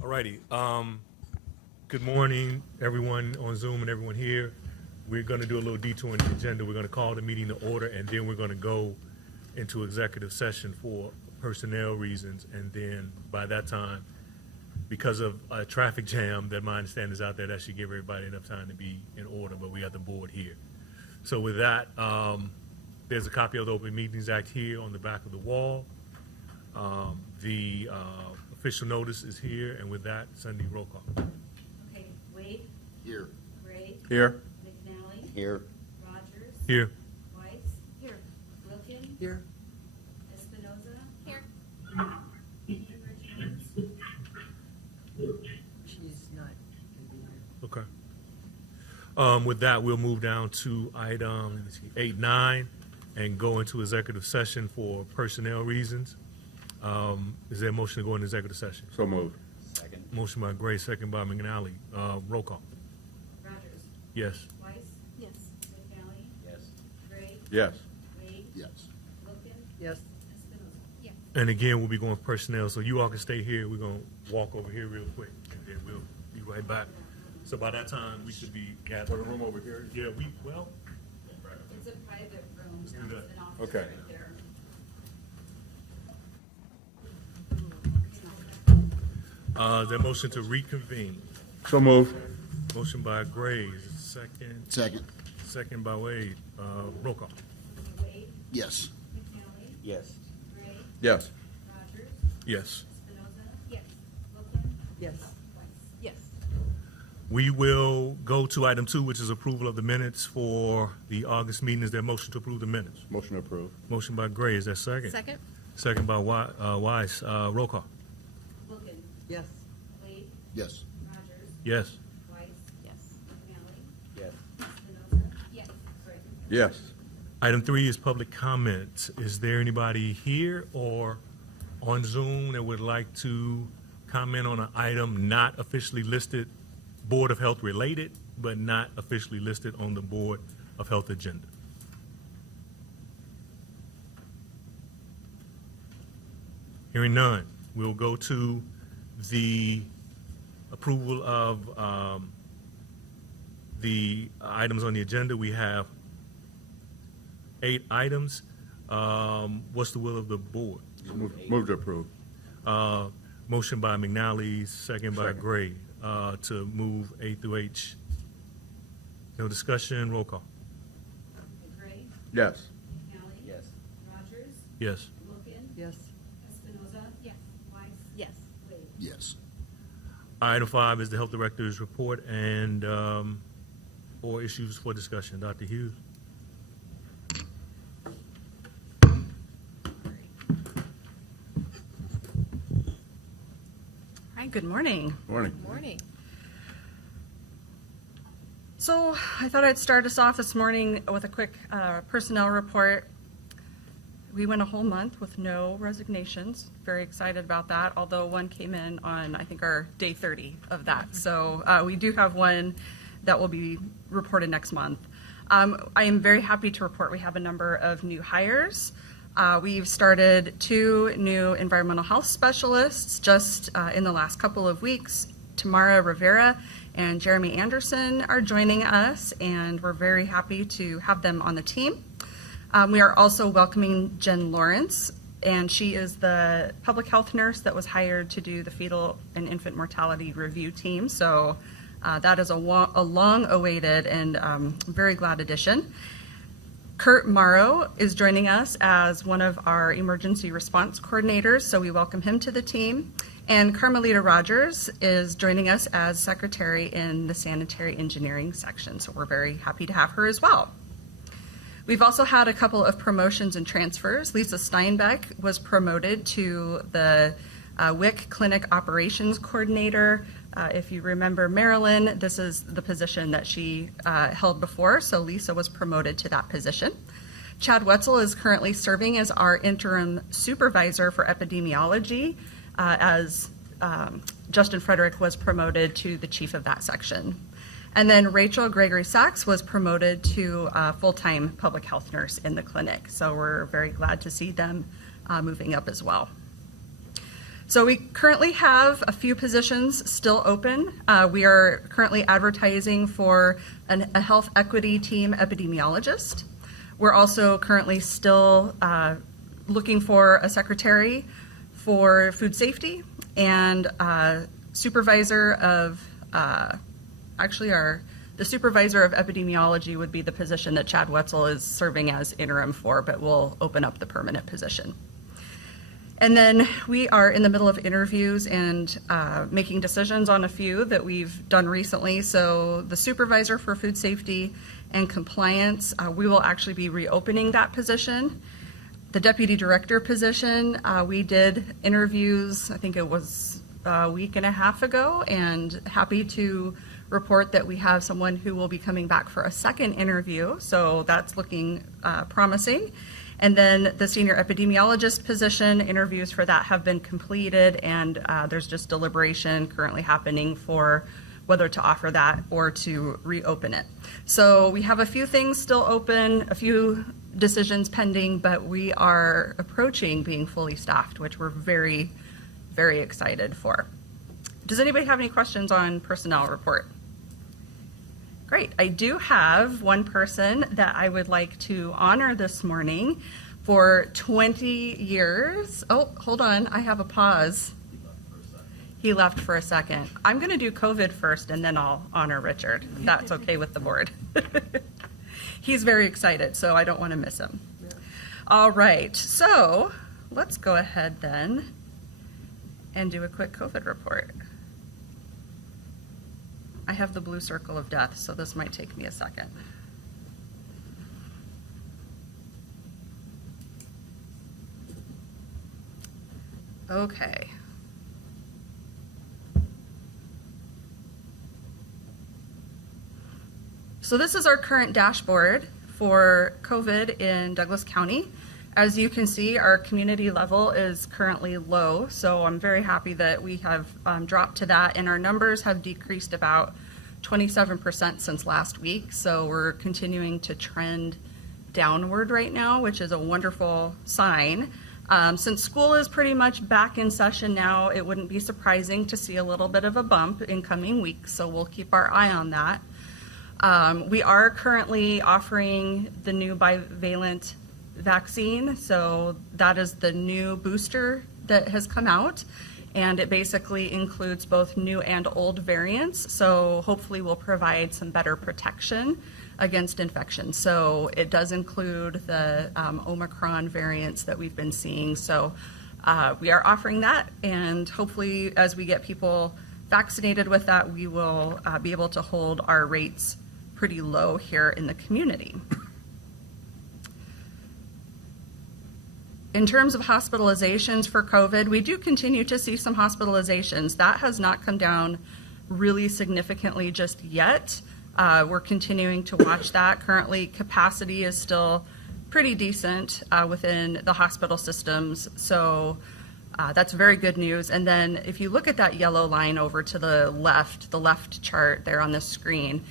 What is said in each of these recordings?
Alrighty. Good morning, everyone on Zoom and everyone here. We're going to do a little detour in the agenda. We're going to call the meeting to order, and then we're going to go into executive session for personnel reasons. And then by that time, because of a traffic jam that my understanding is out there, that should give everybody enough time to be in order. But we got the board here. So with that, there's a copy of the Open Meetings Act here on the back of the wall. The official notice is here, and with that, Sunday roll call. Okay, Wade. Here. Gray. Here. McNally. Here. Rogers. Here. Weiss. Here. Wilkin. Here. Espinoza. Here. She's not going to be here. Okay. With that, we'll move down to item, let me see, 8-9, and go into executive session for personnel reasons. Is there a motion to go into executive session? So moved. Second. Motion by Gray, second by McNally. Roll call. Rogers. Yes. Weiss. Yes. McNally. Yes. Gray. Yes. Wade. Yes. Wilkin. Yes. Espinoza. Yes. And again, we'll be going for personnel, so you all can stay here. We're going to walk over here real quick, and then we'll be right back. So by that time, we should be gathered. The room over here? Yeah, It's a private room. Let's do that. It's an office Okay. right there. Is there a motion to reconvene? So moved. Motion by Gray, second. Second. Second by Wade. Roll call. Wade. Yes. McNally. Yes. Gray. Yes. Rogers. Yes. Espinoza. Yes. Wilkin. Yes. Weiss. Yes. We will go to item 2, which is approval of the minutes for the August meeting. Is there a motion to approve the minutes? Motion approved. Motion by Gray. Is there a second? Second. Second by Weiss. Roll call. Wilkin. Yes. Wade. Yes. Rogers. Yes. Weiss. Yes. McNally. Yes. Espinoza. Yes. Gray. Yes. Item 3 is public comment. Is there anybody here or on Zoom that would like to comment on an item not officially listed, Board of Health related, but not officially listed on the Board of Health agenda? Hearing none, we'll go to the approval of the items on the agenda. We have 8 items. What's the will of the board? Move to approve. Motion by McNally, second by Second. Gray, to move A through H. No discussion, roll call. Gray. Yes. McNally. Yes. Rogers. Yes. Wilkin. Yes. Espinoza. Yes. Weiss. Yes. Wade. Yes. Item 5 is the Health Director's report and or issues for discussion. Dr. Hughes? Hi, good morning. Morning. Morning. So I thought I'd start us off this morning with a quick personnel report. We went a whole month with no resignations. Very excited about that, although one came in on, I think, our day 30 of that. So we do have one that will be reported next month. I am very happy to report we have a number of new hires. We've started 2 new environmental health specialists just in the last couple of weeks. Tamara Rivera and Jeremy Anderson are joining us, and we're very happy to have them on the team. We are also welcoming Jen Lawrence, and she is the public health nurse that was hired to do the fetal and infant mortality review team. So that is a long-awaited and very glad addition. Kurt Morrow is joining us as one of our emergency response coordinators, so we welcome him to the team. And Carmelita Rogers is joining us as secretary in the sanitary engineering section, so we're very happy to have her as well. We've also had a couple of promotions and transfers. Lisa Steinbeck was promoted to the WIC Clinic Operations Coordinator. If you remember Marilyn, this is the position that she held before, so Lisa was promoted to that position. Chad Wetzel is currently serving as our interim supervisor for epidemiology, as Justin Frederick was promoted to the chief of that section. And then Rachel Gregory Sachs was promoted to full-time public health nurse in the clinic, so we're very glad to see them moving up as well. So we currently have a few positions still open. We are currently advertising for a health equity team epidemiologist. We're also currently still looking for a secretary for food safety and supervisor of, the supervisor of epidemiology would be the position that Chad Wetzel is serving as interim for, but we'll open up the permanent position. And then we are in the middle of interviews and making decisions on a few that we've done recently. So the supervisor for food safety and compliance, we will actually be reopening that position. The deputy director position, we did interviews, I think it was a week and a half ago, and happy to report that we have someone who will be coming back for a second interview. So that's looking promising. And then the senior epidemiologist position, interviews for that have been completed, and there's just deliberation currently happening for whether to offer that or to reopen it. So we have a few things still open, a few decisions pending, but we are approaching being fully staffed, which we're very, very excited for. Does anybody have any questions on personnel report? Great. I do have one person that I would like to honor this morning for 20 years. Oh, hold on. I have a pause. He left for a second. I'm going to do COVID first, and then I'll honor Richard. If that's okay with the board. He's very excited, so I don't want to miss him. All right. So let's go ahead then and do a quick COVID report. I have the blue circle of death, so this might take me a second. Okay. So this is our current dashboard for COVID in Douglas County. As you can see, our community level is currently low, so I'm very happy that we have dropped to that, and our numbers have decreased about 27% since last week, so we're continuing to trend downward right now, which is a wonderful sign. Since school is pretty much back in session now, it wouldn't be surprising to see a little bit of a bump in coming weeks, so we'll keep our eye on that. We are currently offering the new bivalent vaccine, so that is the new booster that has come out, and it basically includes both new and old variants, so hopefully will provide some better protection against infection. So it does include the Omicron variants that we've been seeing, so we are offering that, and hopefully as we get people vaccinated with that, we will be able to hold our rates pretty low here in the community. In terms of hospitalizations for COVID, we do continue to see some hospitalizations. That has not come down really significantly just yet. We're continuing to watch that. Currently, capacity is still pretty decent within the hospital systems, so that's very good news. And then if you look at that yellow line over to the left chart there on the screen,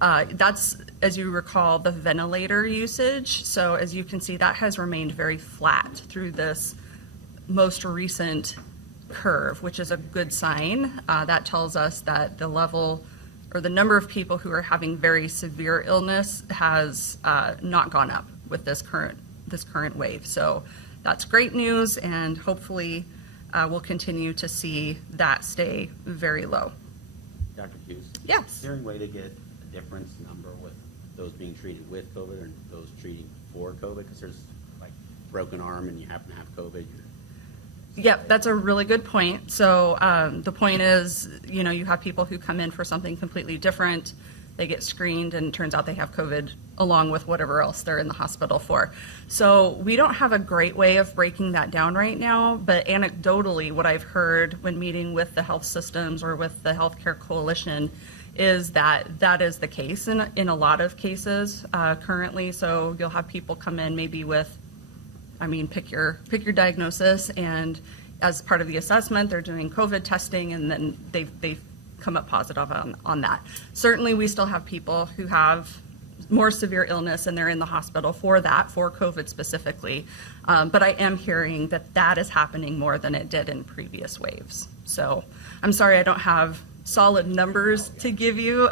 that's, as you recall, the ventilator usage. So as you can see, that has remained very flat through this most recent curve, which is a good sign. That tells us that the level or the number of people who are having very severe illness has not gone up with this current wave. So that's great news, and hopefully we'll continue to see that stay very low. Dr. Hughes? Yes. Is there any way to get a difference number with those being treated with COVID and those treating for COVID? Because there's like broken arm and you happen to have COVID. Yep, that's a really good point. So the point is, you know, you have people who come in for something completely different. They get screened and it turns out they have COVID along with whatever else they're in the hospital for. So we don't have a great way of breaking that down right now, but anecdotally, what I've heard when meeting with the health systems or with the Healthcare Coalition is that that is the case in a lot of cases currently. So you'll have people come in maybe with, I mean, pick your diagnosis, and as part of the assessment, they're doing COVID testing, and then they've come up positive on that. Certainly, we still have people who have more severe illness and they're in the hospital for that, for COVID specifically. But I am hearing that that is happening more than it did in previous waves. So I'm sorry I don't have solid numbers to give you.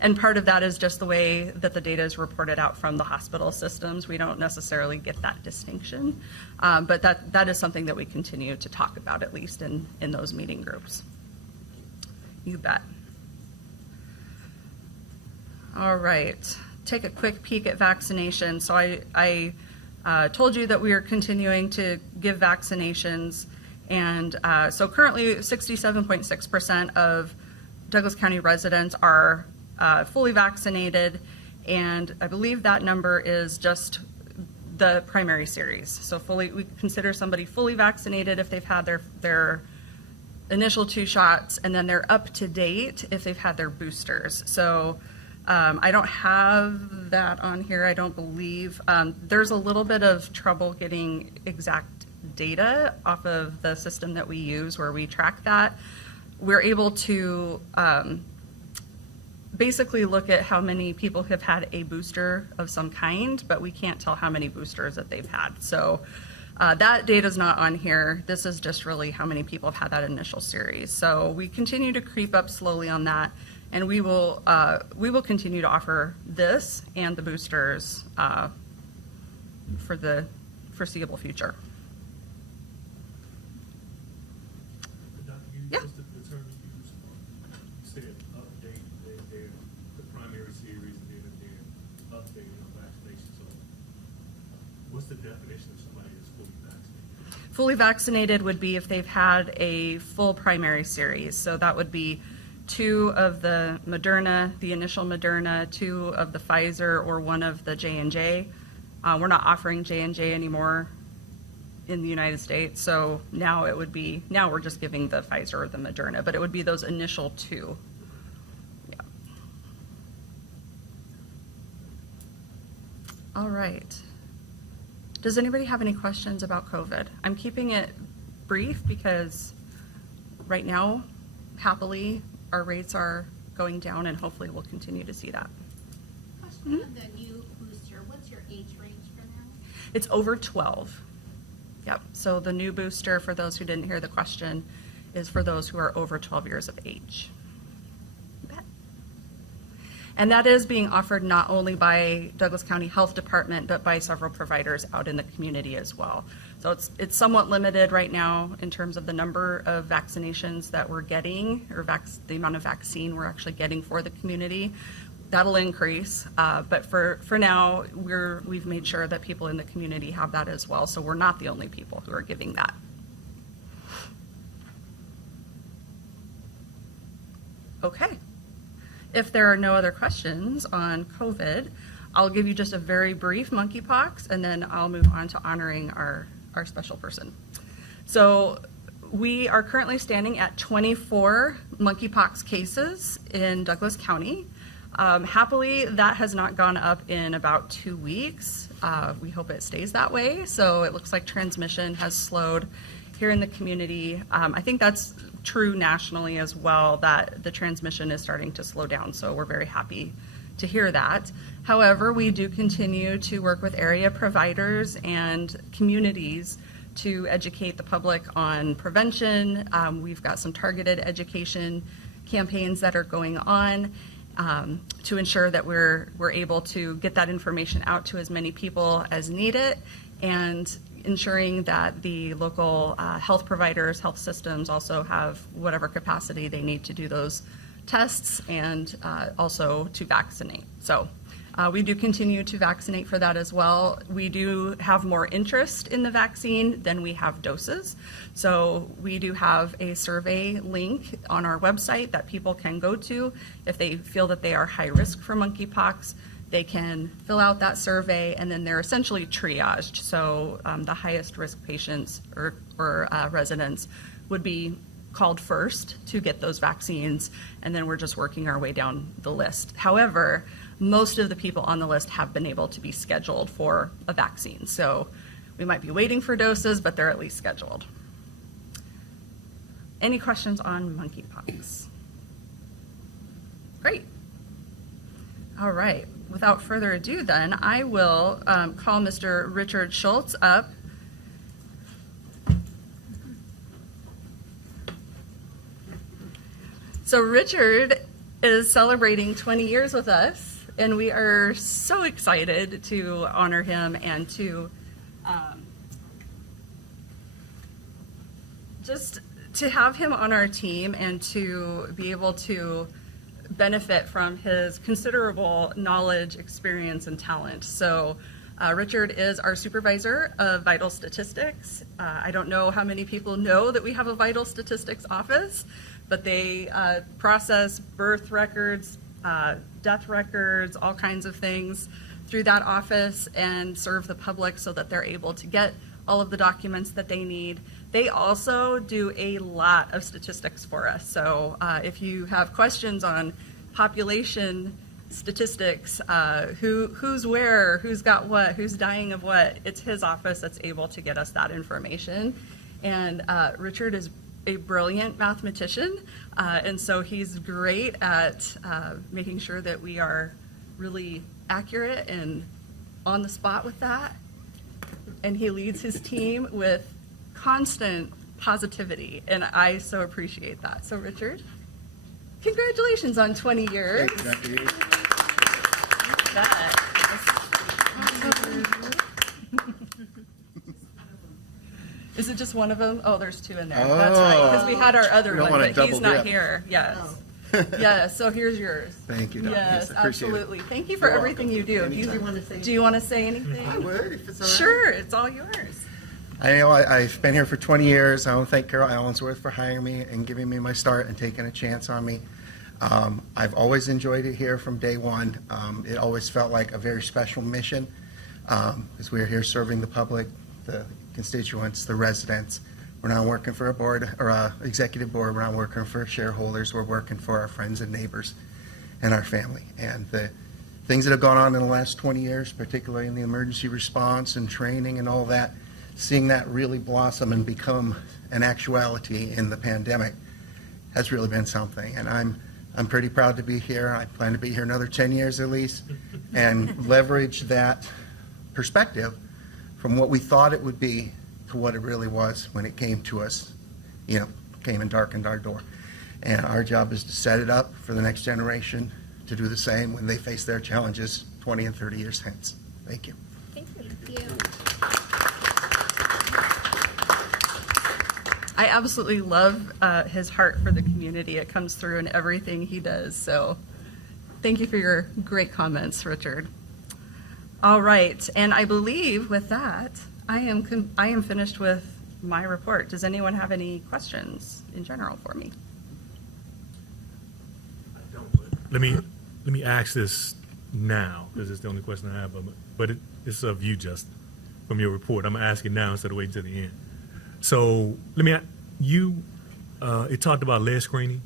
And part of that is just the way that the data is reported out from the hospital systems. We don't necessarily get that distinction. But that is something that we continue to talk about, at least in those meeting groups. You bet. All right, take a quick peek at vaccination. So I told you that we are continuing to give vaccinations. And so currently 67.6% of Douglas County residents are fully vaccinated. And I believe that number is just the primary series. So we consider somebody fully vaccinated if they've had their initial 2 shots, and then they're up to date if they've had their boosters. So I don't have that on here, I don't believe. There's a little bit of trouble getting exact data off of the system that we use where we track that. We're able to basically look at how many people have had a booster of some kind, but we can't tell how many boosters that they've had. So that data is not on here. This is just really how many people have had that initial series. So we continue to creep up slowly on that. And we will continue to offer this and the boosters for the foreseeable future. Dr. Yeah. What's the term you used? You said update the primary series, and then they're updating on vaccination. So what's the definition of somebody that's fully vaccinated? Fully vaccinated would be if they've had a full primary series. So that would be 2 of the Moderna, the initial Moderna, 2 of the Pfizer, or 1 of the J&J. We're not offering J&J anymore in the United States, so now we're just giving the Pfizer or the Moderna, but it would be those initial 2. Yeah. All right. Does anybody have any questions about COVID? I'm keeping it brief because right now, happily, our rates are going down, and hopefully we'll continue to see that. Question on the new booster, what's your age range for that? It's over 12. Yep, so the new booster, for those who didn't hear the question, is for those who are over 12 years of age. You bet. And that is being offered not only by Douglas County Health Department, but by several providers out in the community as well. So it's somewhat limited right now in terms of the number of vaccinations that we're getting, or the amount of vaccine we're actually getting for the community. That'll increase, but for now, we've made sure that people in the community have that as well, so we're not the only people who are giving that. Okay. If there are no other questions on COVID, I'll give you just a very brief monkeypox, and then I'll move on to honoring our special person. So we are currently standing at 24 monkeypox cases in Douglas County. Happily, that has not gone up in about 2 weeks. We hope it stays that way. So it looks like transmission has slowed here in the community. I think that's true nationally as well, that the transmission is starting to slow down. So we're very happy to hear that. However, we do continue to work with area providers and communities to educate the public on prevention. We've got some targeted education campaigns that are going on to ensure that we're able to get that information out to as many people as need it, and ensuring that the local health providers, health systems also have whatever capacity they need to do those tests and also to vaccinate. So we do continue to vaccinate for that as well. We do have more interest in the vaccine than we have doses. So we do have a survey link on our website that people can go to if they feel that they are high risk for monkeypox. They can fill out that survey, and then they're essentially triaged. So the highest risk patients or residents would be called first to get those vaccines, and then we're just working our way down the list. However, most of the people on the list have been able to be scheduled for a vaccine. So we might be waiting for doses, but they're at least scheduled. Any questions on monkeypox? Great. All right. without further ado, then, I will call Mr. Richard Schultz up. So Richard is celebrating 20 years with us, and we are so excited to honor him and to just to have him on our team and to be able to benefit from his considerable knowledge, experience, and talent. So Richard is our supervisor of vital statistics. I don't know how many people know that we have a vital statistics office, but they process birth records, death records, all kinds of things through that office and serve the public so that they're able to get all of the documents that they need. They also do a lot of statistics for us. So if you have questions on population statistics, who's where, who's got what, who's dying of what, it's his office that's able to get us that information. And Richard is a brilliant mathematician, and so he's great at making sure that we are really accurate and on the spot with that. And he leads his team with constant positivity, and I so appreciate that. So Richard, congratulations on 20 years. Thank you, Dr. Yates. Is it just one of them? Oh, there's two in there. That's right, because we had our other We don't one, wanna but he's double not dip. here. Yes. Yes, so here's yours. Thank you, Dr. Yes, Yates. I appreciate it. absolutely. Thank you for You're everything you do. Anytime. Do you want to say anything? I would, if it's all right. Sure, it's all yours. I know I've been here for 20 years. I want to thank Carol Allensworth for hiring me and giving me my start and taking a chance on me. I've always enjoyed it here from day one. It always felt like a very special mission as we're here serving the public, the constituents, the residents. We're not working for a board or a executive board. We're not working for shareholders. We're working for our friends and neighbors and our family. And the things that have gone on in the last 20 years, particularly in the emergency response and training and all that, seeing that really blossom and become an actuality in the pandemic has really been something. And I'm pretty proud to be here. I plan to be here another 10 years at least and leverage that perspective from what we thought it would be to what it really was when it came to us, came and darkened our door. And our job is to set it up for the next generation to do the same when they face their challenges 20 and 30 years hence. Thank you. Thank you. I absolutely love his heart for the community. It comes through in everything he does. So thank you for your great comments, Richard. All right, and I believe with that, I am finished with my report. Does anyone have any questions in general for me? Let me ask this now, because it's the only question I have, but it's of you, Justin, from your report. I'm asking now instead of waiting to the end. So it talked about lead screening,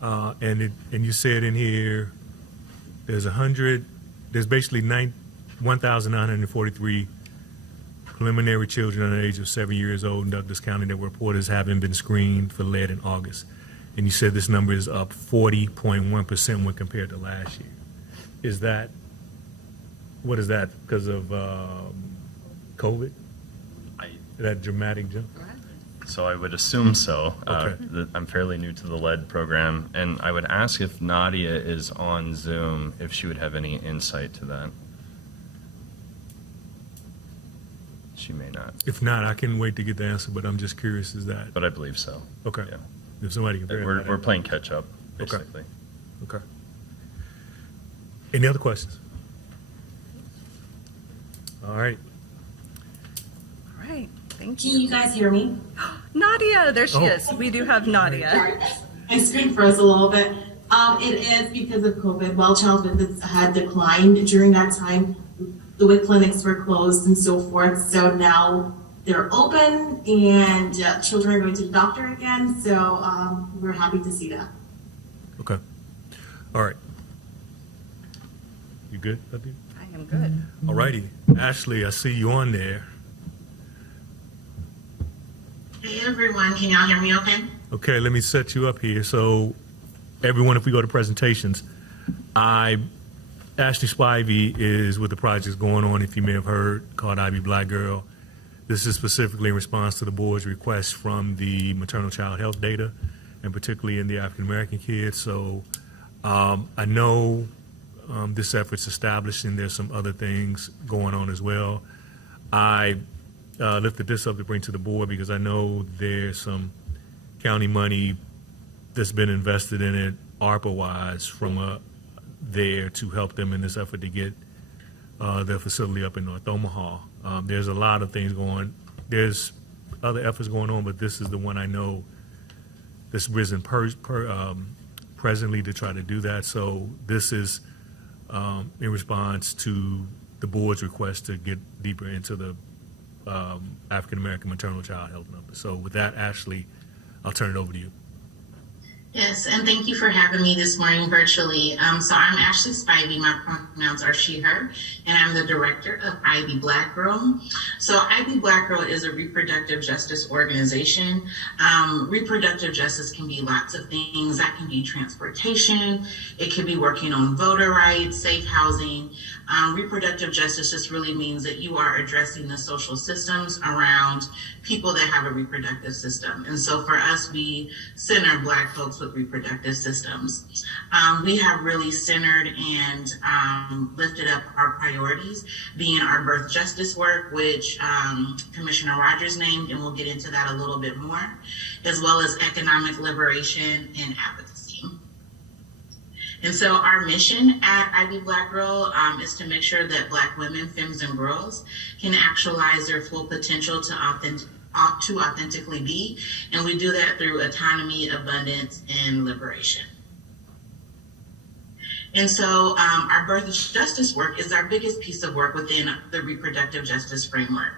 and you said in here there's basically 1,943 preliminary children under the age of 7 years old in Douglas County that were reported as having been screened for lead in August. And you said this number is up 40.1% when compared to last year. What is that, because of COVID? That dramatic jump? So I would assume so. Okay. I'm fairly new to the lead program, and I would ask if Nadia is on Zoom, if she would have any insight to that. She may not, If not, I can wait to get the answer, but I'm just curious, is that? but I believe so. Okay. Yeah. If somebody can verify We're that. playing catch up, Okay. basically. Okay. Any other questions? All right. All right, thank Can you. you guys hear me? Nadia, there she Oh. is. We do have Nadia. Sorry, my screen froze a little bit. It is because of COVID. Well child visits had declined during that time. The WIC clinics were closed and so forth. So now they're open and children are going to the doctor again. So we're happy to see that. Okay. All right. You good, Nadia? I am good. All righty. Ashley, I see you on there. Hey everyone, can y'all hear me okay? Okay, let me set you up here. So, everyone, if we go to presentations, I Ashley Spivey is with the projects going on, if you may have heard, called Ivy Black Girl. This is specifically in response to the board's request from the maternal child health data, and particularly in the African American kids. So I know this effort's established, and there's some other things going on as well. I lifted this up to bring to the board because I know there's some county money that's been invested in it, ARPA-wise, from there to help them in this effort to get their facility up in North Omaha. There's a lot of things going. There's other efforts going on, but this is the one I know that's risen presently to try to do that. So this is in response to the board's request to get deeper into the African American maternal child health numbers. So with that, Ashley, I'll turn it over to you. Yes, and thank you for having me this morning virtually. So I'm Ashley Spivey, my pronouns are she, her, and I'm the director of Ivy Black Girl. So Ivy Black Girl is a reproductive justice organization. Reproductive justice can be lots of things. That can be transportation. It could be working on voter rights, safe housing. Reproductive justice just really means that you are addressing the social systems around people that have a reproductive system. And so for us, we center Black folks with reproductive systems. We have really centered and lifted up our priorities, being our birth justice work, which Commissioner Rogers named, and we'll get into that a little bit more, as well as economic liberation and advocacy. And so our mission at Ivy Black Girl is to make sure that Black women, femmes, and girls can actualize their full potential to authentically be. And we do that through autonomy, abundance, and liberation. And so our birth justice work is our biggest piece of work within the reproductive justice framework.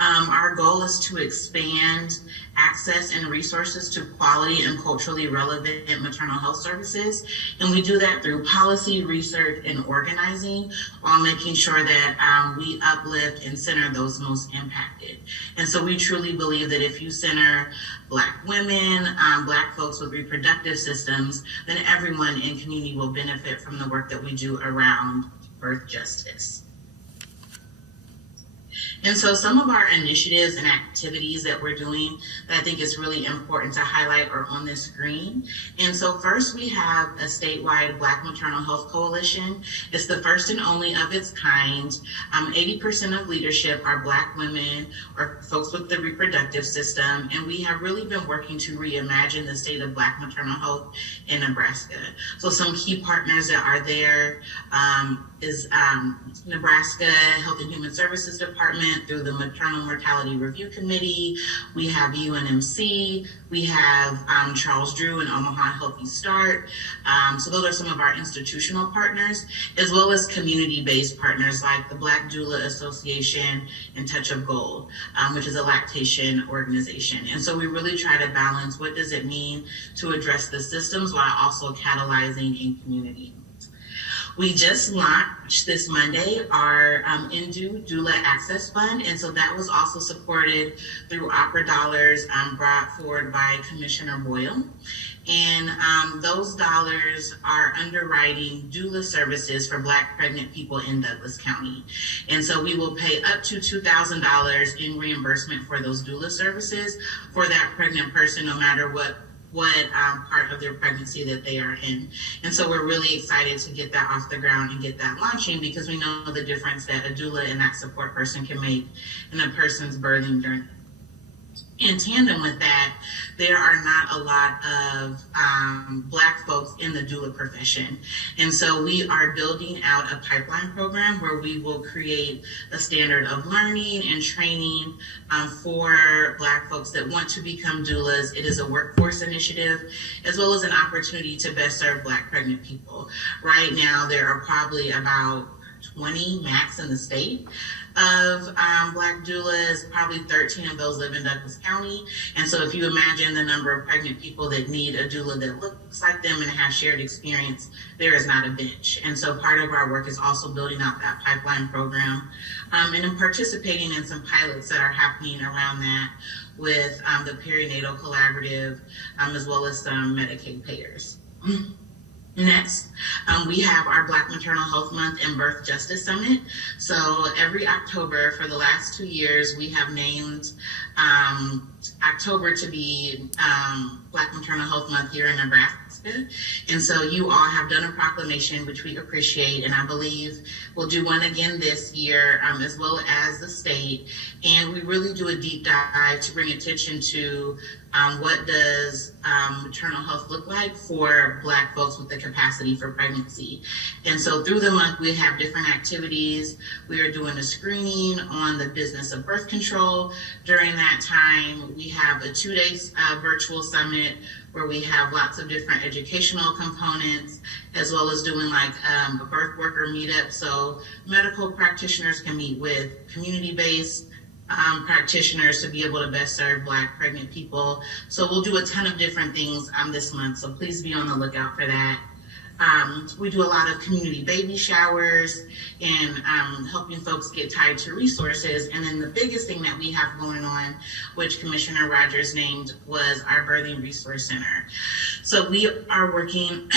Our goal is to expand access and resources to quality and culturally relevant maternal health services. And we do that through policy, research, and organizing, while making sure that we uplift and center those most impacted. And so we truly believe that if you center Black women, Black folks with reproductive systems, then everyone in community will benefit from the work that we do around birth justice. And so some of our initiatives and activities that we're doing that I think is really important to highlight are on this screen. And so first we have a statewide Black Maternal Health Coalition. It's the first and only of its kind. 80% of leadership are Black women or folks with the reproductive system. And we have really been working to reimagine the state of Black maternal health in Nebraska. So some key partners that are there is Nebraska Health and Human Services Department through the Maternal Mortality Review Committee. We have UNMC. We have Charles Drew and Omaha Healthy Start. So those are some of our institutional partners, as well as community-based partners like the Black Doula Association and Touch of Gold, which is a lactation organization. And so we really try to balance what does it mean to address the systems while also catalyzing in community. We just launched this Monday our Indue Doula Access Fund, and so that was also supported through opera dollars brought forward by Commissioner Boyle. And those dollars are underwriting doula services for Black pregnant people in Douglas County. And so we will pay up to $2,000 in reimbursement for those doula services for that pregnant person, no matter what part of their pregnancy that they are in. And so we're really excited to get that off the ground and get that launching, because we know the difference that a doula and that support person can make in a person's birthing journey. In tandem with that, there are not a lot of Black folks in the doula profession. And so we are building out a pipeline program where we will create a standard of learning and training for Black folks that want to become doulas. It is a workforce initiative, as well as an opportunity to best serve Black pregnant people. Right now, there are probably about 20 max in the state of Black doulas. Probably 13 of those live in Douglas County. And so if you imagine the number of pregnant people that need a doula that looks like them and has shared experience, there is not a bench. And so part of our work is also building out that pipeline program and in participating in some pilots that are happening around that with the Perinatal Collaborative, as well as some Medicaid payers. Next, we have our Black Maternal Health Month and Birth Justice Summit. So every October for the last 2 years, we have named October to be Black Maternal Health Month here in Nebraska. And so you all have done a proclamation, which we appreciate, and I believe we'll do one again this year, as well as the state. And we really do a deep dive to bring attention to what does maternal health look like for Black folks with the capacity for pregnancy. And so through the month, we have different activities. We are doing a screening on the business of birth control. During that time, we have a 2-day virtual summit where we have lots of different educational components, as well as doing like a birth worker meetup. So medical practitioners can meet with community-based practitioners to be able to best serve Black pregnant people. So we'll do a ton of different things this month, so please be on the lookout for that. We do a lot of community baby showers and helping folks get tied to resources. And then the biggest thing that we have going on, which Commissioner Rogers named, was our Birthing Resource Center. So we are working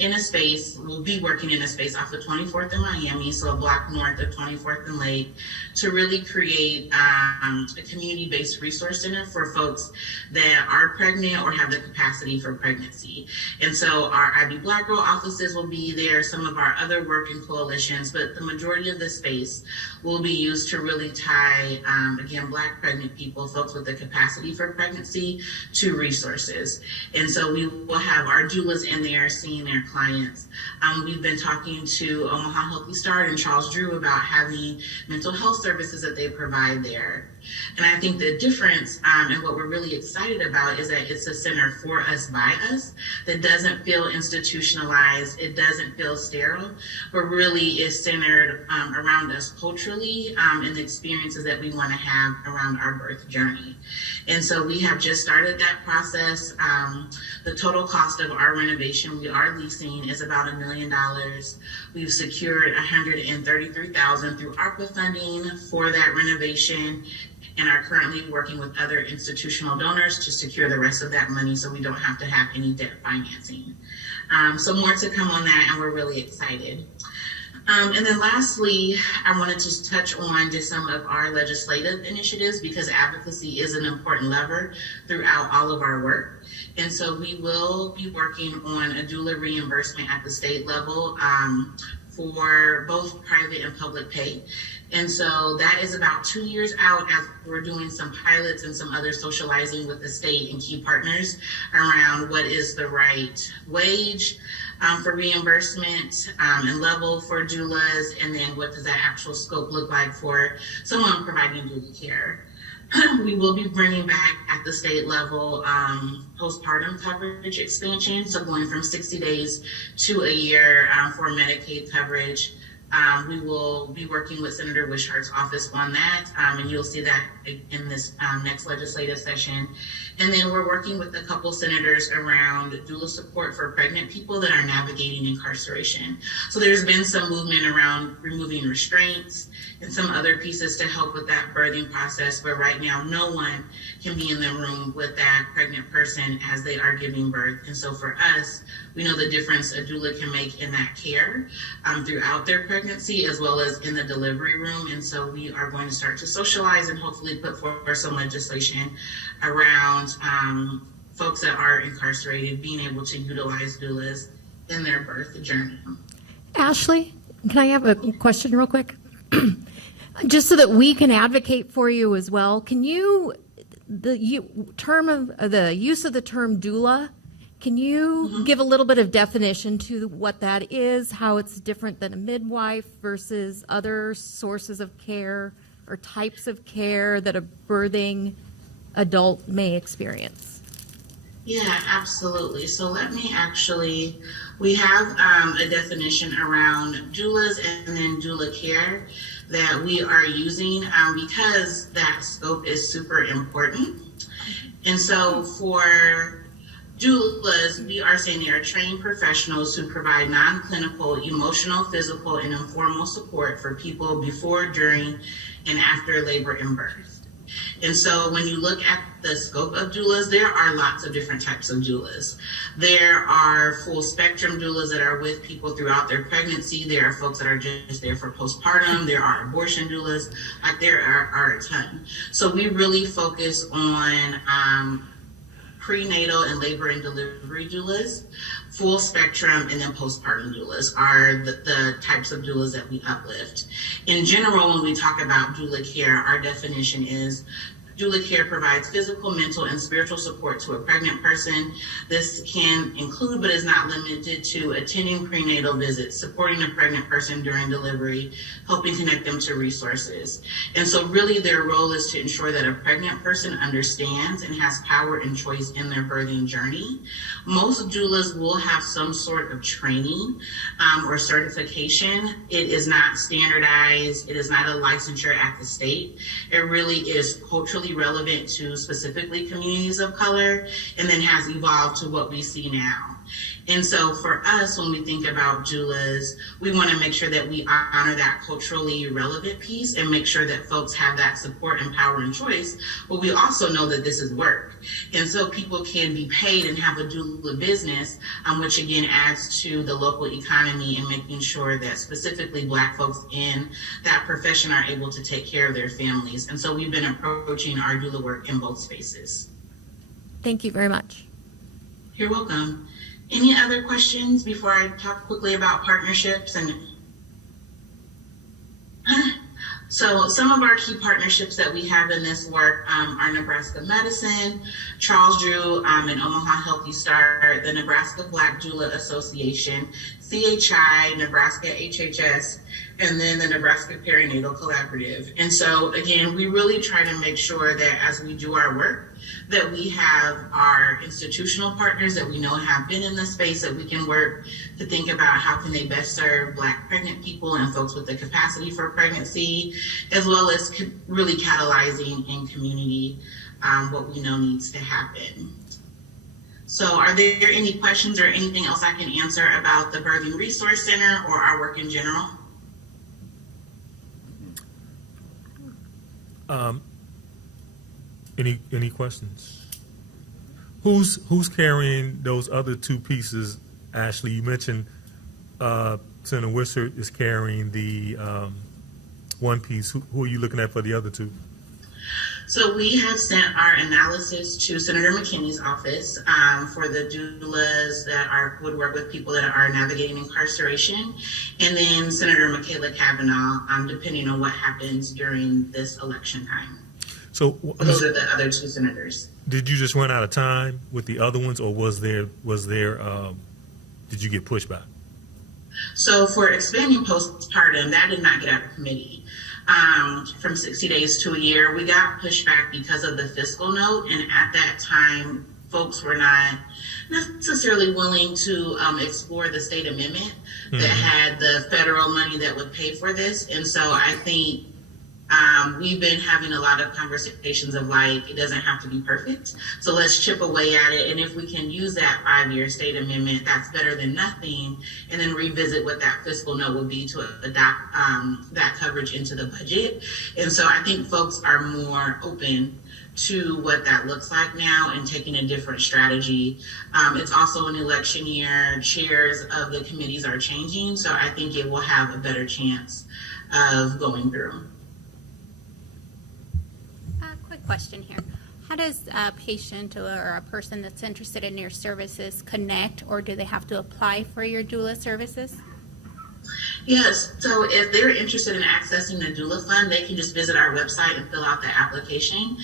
in a space, we'll be working in a space off of 24th in Miami, so a block north of 24th and Lake, to really create a community-based resource center for folks that are pregnant or have the capacity for pregnancy. And so our IB Black Girl offices will be there, some of our other work and coalitions, but the majority of the space will be used to really tie, again, Black pregnant people, folks with the capacity for pregnancy, to resources. And so we will have our doulas in there seeing their clients. We've been talking to Omaha Healthy Start and Charles Drew about having mental health services that they provide there. And I think the difference and what we're really excited about is that it's a center for us, by us, that doesn't feel institutionalized, it doesn't feel sterile, but really is centered around us culturally and the experiences that we want to have around our birth journey. And so we have just started that process. The total cost of our renovation, we are leasing, is about $1 million. We've secured $133,000 through ARPA funding for that renovation, and are currently working with other institutional donors to secure the rest of that money so we don't have to have any debt financing. So more to come on that, and we're really excited. And then lastly, I wanted to touch on just some of our legislative initiatives, because advocacy is an important lever throughout all of our work. And so we will be working on a doula reimbursement at the state level for both private and public pay. And so that is about 2 years out, as we're doing some pilots and some other socializing with the state and key partners around what is the right wage for reimbursement and level for doulas, and then what does that actual scope look like for someone providing doula care. We will be bringing back at the state level postpartum coverage expansion, so going from 60 days to a year for Medicaid coverage. We will be working with Senator Wishart's office on that, and you'll see that in this next legislative session. And then we're working with a couple senators around doula support for pregnant people that are navigating incarceration. So there's been some movement around removing restraints and some other pieces to help with that birthing process, but right now no one can be in the room with that pregnant person as they are giving birth. And so for us, we know the difference a doula can make in that care throughout their pregnancy, as well as in the delivery room. And so we are going to start to socialize and hopefully put forward some legislation around folks that are incarcerated being able to utilize doulas in their birth journey. Ashley, can I have a question real quick? Just so that we can advocate for you as well, can you, the use of the term doula, can you give a little bit of definition to what that is, how it's different than a midwife versus other sources of care or types of care that a birthing adult may experience? Yeah, absolutely. So let me we have a definition around doulas and then doula care that we are using because that scope is super important. And so for doulas, we are saying they are trained professionals who provide non-clinical, emotional, physical, and informal support for people before, during, and after labor and birth. And so when you look at the scope of doulas, there are lots of different types of doulas. There are full spectrum doulas that are with people throughout their pregnancy. There are folks that are just there for postpartum. There are abortion doulas. Like there are a ton. So we really focus on prenatal and labor and delivery doulas. Full spectrum and then postpartum doulas are the types of doulas that we uplift. In general, when we talk about doula care, our definition is doula care provides physical, mental, and spiritual support to a pregnant person. This can include, but is not limited to, attending prenatal visits, supporting a pregnant person during delivery, helping connect them to resources. And so really their role is to ensure that a pregnant person understands and has power and choice in their birthing journey. Most doulas will have some sort of training or certification. It is not standardized. It is not a licensure at the state. It really is culturally relevant to specifically communities of color, and then has evolved to what we see now. And so for us, when we think about doulas, we want to make sure that we honor that culturally relevant piece and make sure that folks have that support and power and choice. But we also know that this is work. And so people can be paid and have a doula business, which again adds to the local economy and making sure that specifically Black folks in that profession are able to take care of their families. And so we've been approaching our doula work in both spaces. Thank you very much. You're welcome. Any other questions before I talk quickly about partnerships? And so some of our key partnerships that we have in this work are Nebraska Medicine, Charles Drew and Omaha Healthy Start, the Nebraska Black Doula Association, CHI, Nebraska HHS, and then the Nebraska Perinatal Collaborative. And so again, we really try to make sure that as we do our work, that we have our institutional partners that we know have been in the space that we can work to think about how can they best serve Black pregnant people and folks with the capacity for pregnancy, as well as really catalyzing in community what we know needs to happen. So are there any questions or anything else I can answer about the Birthing Resource Center or our work in general? Any questions? Who's carrying those other two pieces? Ashley, you mentioned Senator Wishart is carrying the one piece. Who are you looking at for the other two? So we have sent our analysis to Senator McKinney's office for the doulas that would work with people that are navigating incarceration, and then Senator Michaela Cavanaugh, depending on what happens during this election time. So those are the other two senators. Did you just run out of time with the other ones, or was there did you get pushback? So for expanding postpartum, that did not get out of committee. From 60 days to a year, we got pushback because of the fiscal note, and at that time, folks were not necessarily willing to explore the state amendment that had the federal money that would pay for this. And so I think we've been having a lot of conversations of like, it doesn't have to be perfect. So let's chip away at it. And if we can use that 5-year state amendment, that's better than nothing. And then revisit what that fiscal note would be to adopt that coverage into the budget. And so I think folks are more open to what that looks like now and taking a different strategy. It's also an election year. Chairs of the committees are changing. So I think it will have a better chance of going through. Quick question here. How does a patient or a person that's interested in your services connect, or do they have to apply for your doula services? Yes, so if they're interested in accessing the doula fund, they can just visit our website and fill out the application.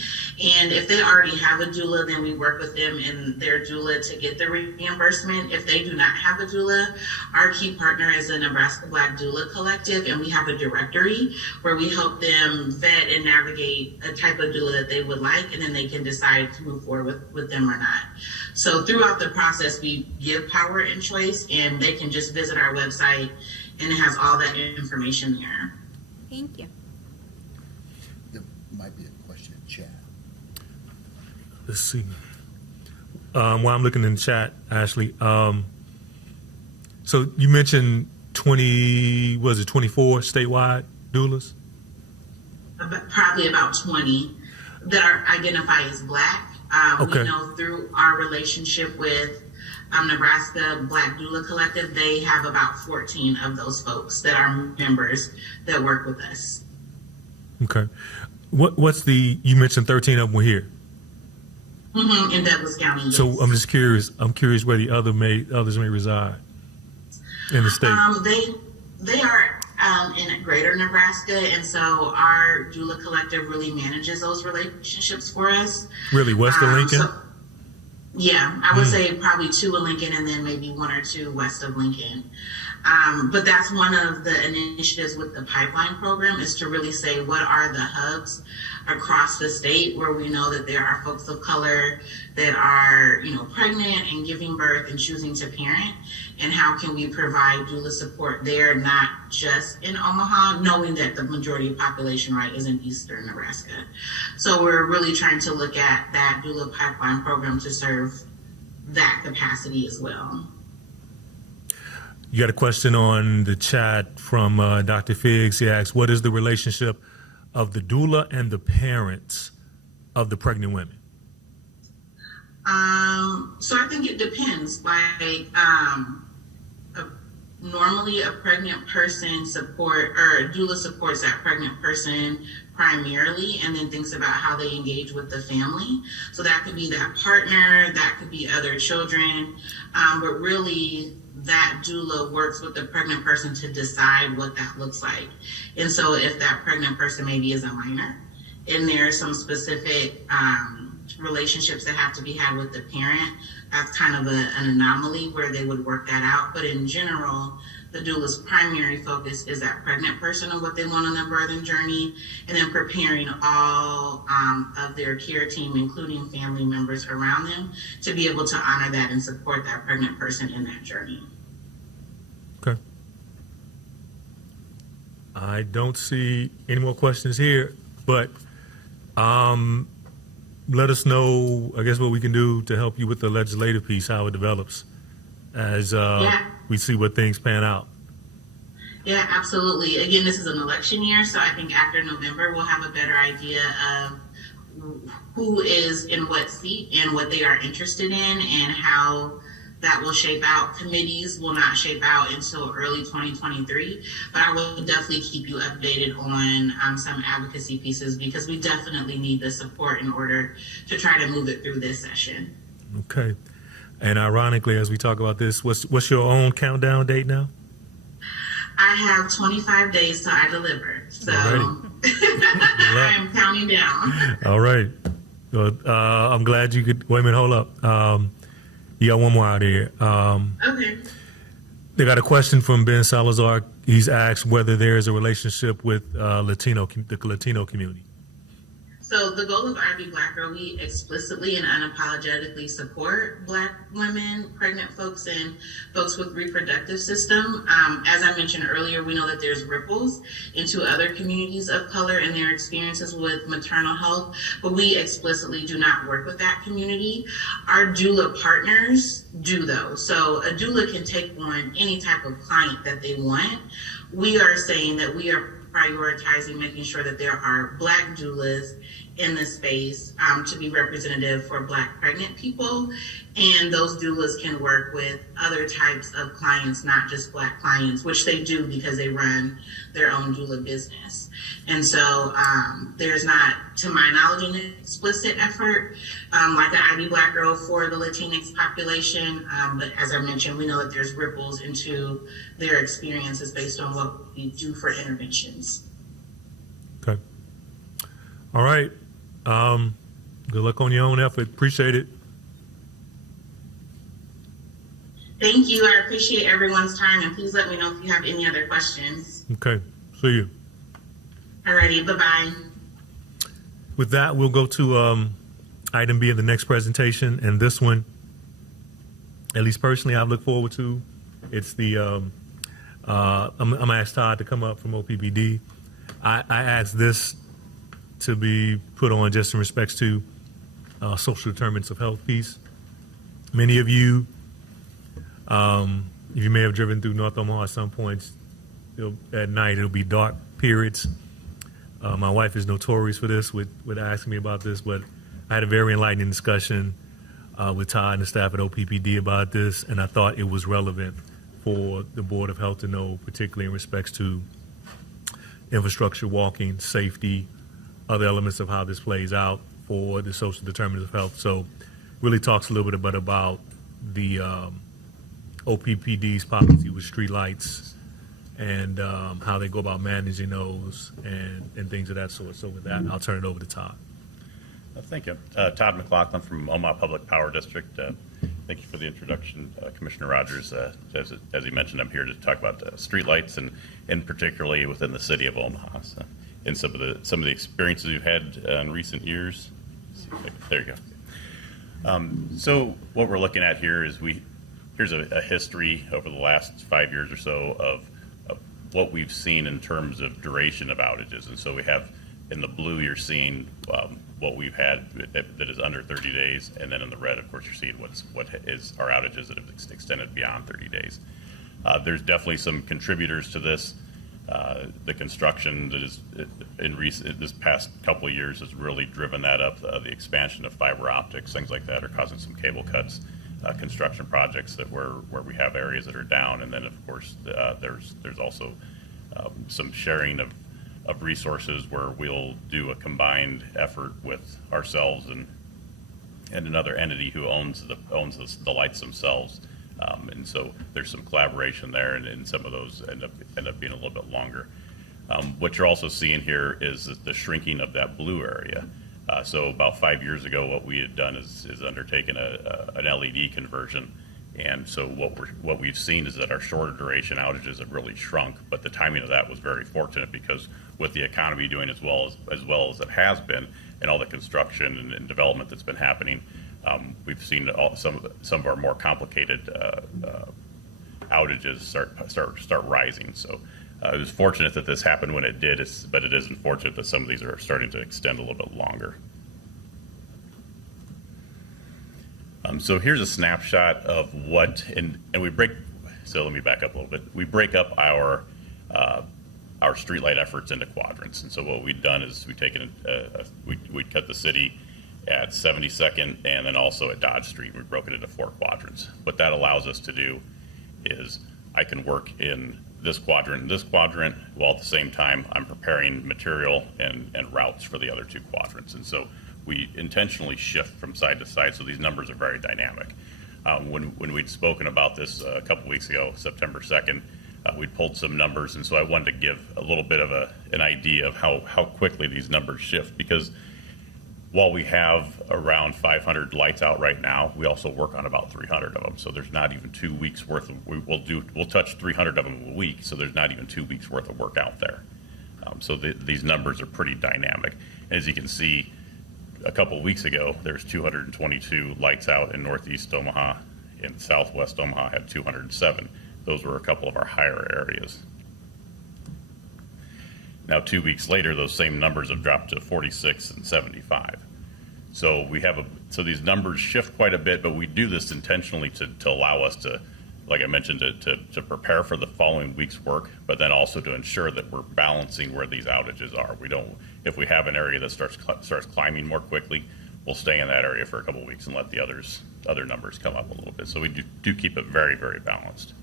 And if they already have a doula, then we work with them and their doula to get the reimbursement. If they do not have a doula, our key partner is the Nebraska Black Doula Collective, and we have a directory where we help them vet and navigate a type of doula that they would like, and then they can decide to move forward with them or not. So throughout the process, we give power and choice, and they can just visit our website and it has all that information there. Thank you. There might be a question in chat. Let's see. While I'm looking in the chat, Ashley, so you mentioned 24 statewide doulas? Probably about 20. that identify as Black. Okay. We know through our relationship with Nebraska Black Doula Collective, they have about 14 of those folks that are members that work with us. Okay. You mentioned 13 of them were here. In Douglas County. Yes. So I'm just curious. I'm curious where the others may reside in the state. They are in Greater Nebraska, and so our doula collective really manages those relationships for us. Really, west of Lincoln? Yeah, I would say probably 2 in Lincoln, and then maybe 1 or 2 west of Lincoln. But that's one of the initiatives with the pipeline program, is to really say what are the hubs across the state where we know that there are folks of color that are, pregnant and giving birth and choosing to parent, and how can we provide doula support there, not just in Omaha, knowing that the majority of population, right, is in eastern Nebraska. So we're really trying to look at that doula pipeline program to serve that capacity as well. You got a question on the chat from Dr. Figgs. He asks, what is the relationship of the doula and the parents of the pregnant women? So I think it depends. Normally a pregnant person a doula supports that pregnant person primarily, and then thinks about how they engage with the family. So that could be that partner, that could be other children, but really that doula works with the pregnant person to decide what that looks like. And so if that pregnant person maybe is a minor, and there are some specific relationships that have to be had with the parent, that's kind of an anomaly where they would work that out. But in general, the doula's primary focus is that pregnant person and what they want on their birthing journey, and then preparing all of their care team, including family members around them, to be able to honor that and support that pregnant person in that journey. Okay. I don't see any more questions here, but let us know, I guess, what we can do to help you with the legislative piece, how it develops as we see what things pan out. Yeah, absolutely. Again, this is an election year, so I think after November, we'll have a better idea of who is in what seat and what they are interested in, and how that will shape out. Committees will not shape out until early 2023, but I will definitely keep you updated on some advocacy pieces, because we definitely need the support in order to try to move it through this session. Okay. And ironically, as we talk about this, what's your own countdown date now? I have 25 days till I deliver, so I am counting down. All right. Well, I'm glad you could. Wait a minute, hold up. You got one more out here. Okay. They got a question from Ben Salazar. He's asked whether there is a relationship with the Latino community. So the goal of RB Black Girl, we explicitly and unapologetically support Black women, pregnant folks, and folks with reproductive system. As I mentioned earlier, we know that there's ripples into other communities of color and their experiences with maternal health, but we explicitly do not work with that community. Our doula partners do, though. So a doula can take on any type of client that they want. We are saying that we are prioritizing making sure that there are Black doulas in the space to be representative for Black pregnant people, and those doulas can work with other types of clients, not just Black clients, which they do because they run their own doula business. And so there's not, to my knowledge, an explicit effort like the IB Black Girl for the Latinx population, but as I mentioned, we know that there's ripples into their experiences based on what we do for interventions. Okay. All right. Good luck on your own effort. Appreciate it. Thank you. I appreciate everyone's time, and please let me know if you have any other questions. Okay. See you. Alrighty. Bye-bye. With that, we'll go to item B of the next presentation, and this one, at least personally, I look forward to. It's the I'm gonna ask Todd to come up from OPBD. I asked this to be put on just in respects to social determinants of health piece. Many of you, you may have driven through North Omaha at some points. At night, it'll be dark periods. My wife is notorious for this, with asking me about this, but I had a very enlightening discussion with Todd and the staff at OPPD about this, and I thought it was relevant for the Board of Health to know, particularly in respects to infrastructure, walking, safety, other elements of how this plays out for the social determinants of health. So really talks a little bit about the OPPD's policy with streetlights and how they go about managing those and things of that sort. So with that, I'll turn it over to Todd. Thank you. Todd McLaughlin from Omaha Public Power District. Thank you for the introduction, Commissioner Rogers. As he mentioned, I'm here to talk about streetlights and particularly within the city of Omaha. So, and some of the experiences we've had in recent years. There you go. So what we're looking at here is here's a history over the last 5 years or so of what we've seen in terms of duration of outages. And so we have in the blue, you're seeing what we've had that is under 30 days. And then in the red, of course, you're seeing what is our outages that have extended beyond 30 days. There's definitely some contributors to this. The construction that is this past couple of years has really driven that up. The expansion of fiber optics, things like that, are causing some cable cuts. Construction projects where we have areas that are down, and then of course there's also some sharing of resources where we'll do a combined effort with ourselves and another entity who owns the lights themselves. And so there's some collaboration there, and some of those end up being a little bit longer. What you're also seeing here is the shrinking of that blue area. So about 5 years ago, what we had done is undertaken an LED conversion. And so what we've seen is that our shorter duration outages have really shrunk, but the timing of that was very fortunate because with the economy doing as well as it has been, and all the construction and development that's been happening, we've seen some of our more complicated outages start rising. So it was fortunate that this happened when it did, but it is unfortunate that some of these are starting to extend a little bit longer. So here's a snapshot of what, and we break. So let me back up a little bit. We break up our streetlight efforts into quadrants, and so what we've done is we've taken we cut the city at 72nd and then also at Dodge Street. We broke it into 4 quadrants. What that allows us to do is I can work in this quadrant and this quadrant, while at the same time I'm preparing material and routes for the other 2 quadrants. And so we intentionally shift from side to side, so these numbers are very dynamic. When we'd spoken about this a couple weeks ago, September 2nd, we'd pulled some numbers, and so I wanted to give a little bit of an idea of how quickly these numbers shift, because while we have around 500 lights out right now, we also work on about 300 of them. So there's not even 2 weeks worth of, we'll touch 300 of them a week, so there's not even 2 weeks worth of work out there. So these numbers are pretty dynamic. As you can see, a couple of weeks ago, there's 222 lights out in Northeast Omaha. In Southwest Omaha had 207. Those were a couple of our higher areas. Now, 2 weeks later, those same numbers have dropped to 46 and 75. So so these numbers shift quite a bit, but we do this intentionally to allow us to, like I mentioned, to prepare for the following week's work, but then also to ensure that we're balancing where these outages are. If we have an area that starts climbing more quickly, we'll stay in that area for a couple of weeks and let the other numbers come up a little bit. So we do keep it very, very balanced.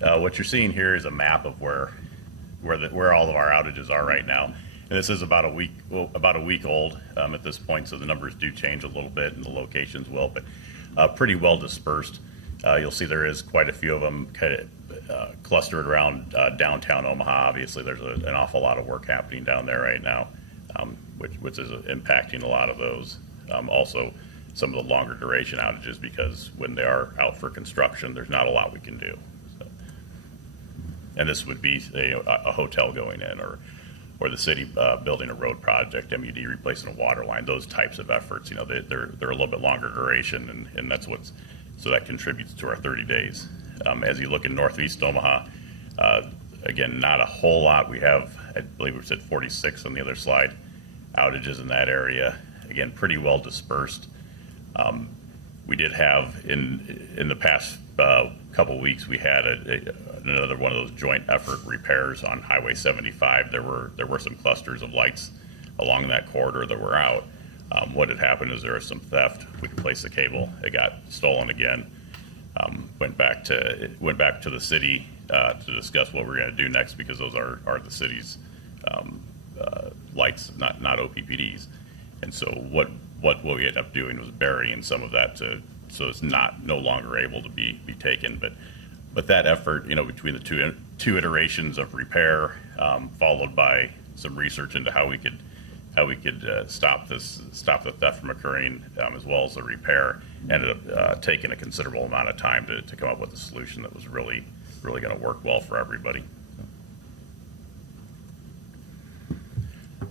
What you're seeing here is a map of where all of our outages are right now. And this is about a week old at this point, so the numbers do change a little bit and the locations will, but pretty well dispersed. You'll see there is quite a few of them kind of clustered around downtown Omaha. Obviously, there's an awful lot of work happening down there right now, which is impacting a lot of those. Also, some of the longer duration outages, because when they are out for construction, there's not a lot we can do. So, and this would be a hotel going in, or the city building a road project, MUD replacing a water line, those types of efforts. They're a little bit longer duration, and that's so that contributes to our 30 days. As you look in Northeast Omaha, again, not a whole lot. We have, I believe we said 46 on the other slide, outages in that area. Again, pretty well dispersed. We did have in the past couple weeks, we had another one of those joint effort repairs on Highway 75. There were some clusters of lights along that corridor that were out. What had happened is there was some theft. We replaced the cable. It got stolen again. Went back to the city to discuss what we're going to do next, because those are the city's lights, not OPPDs. And so what we ended up doing was burying some of that so it's no longer able to be taken. But that effort, between the two iterations of repair, followed by some research into how we could stop the theft from occurring, as well as the repair, ended up taking a considerable amount of time to come up with a solution that was really going to work well for everybody.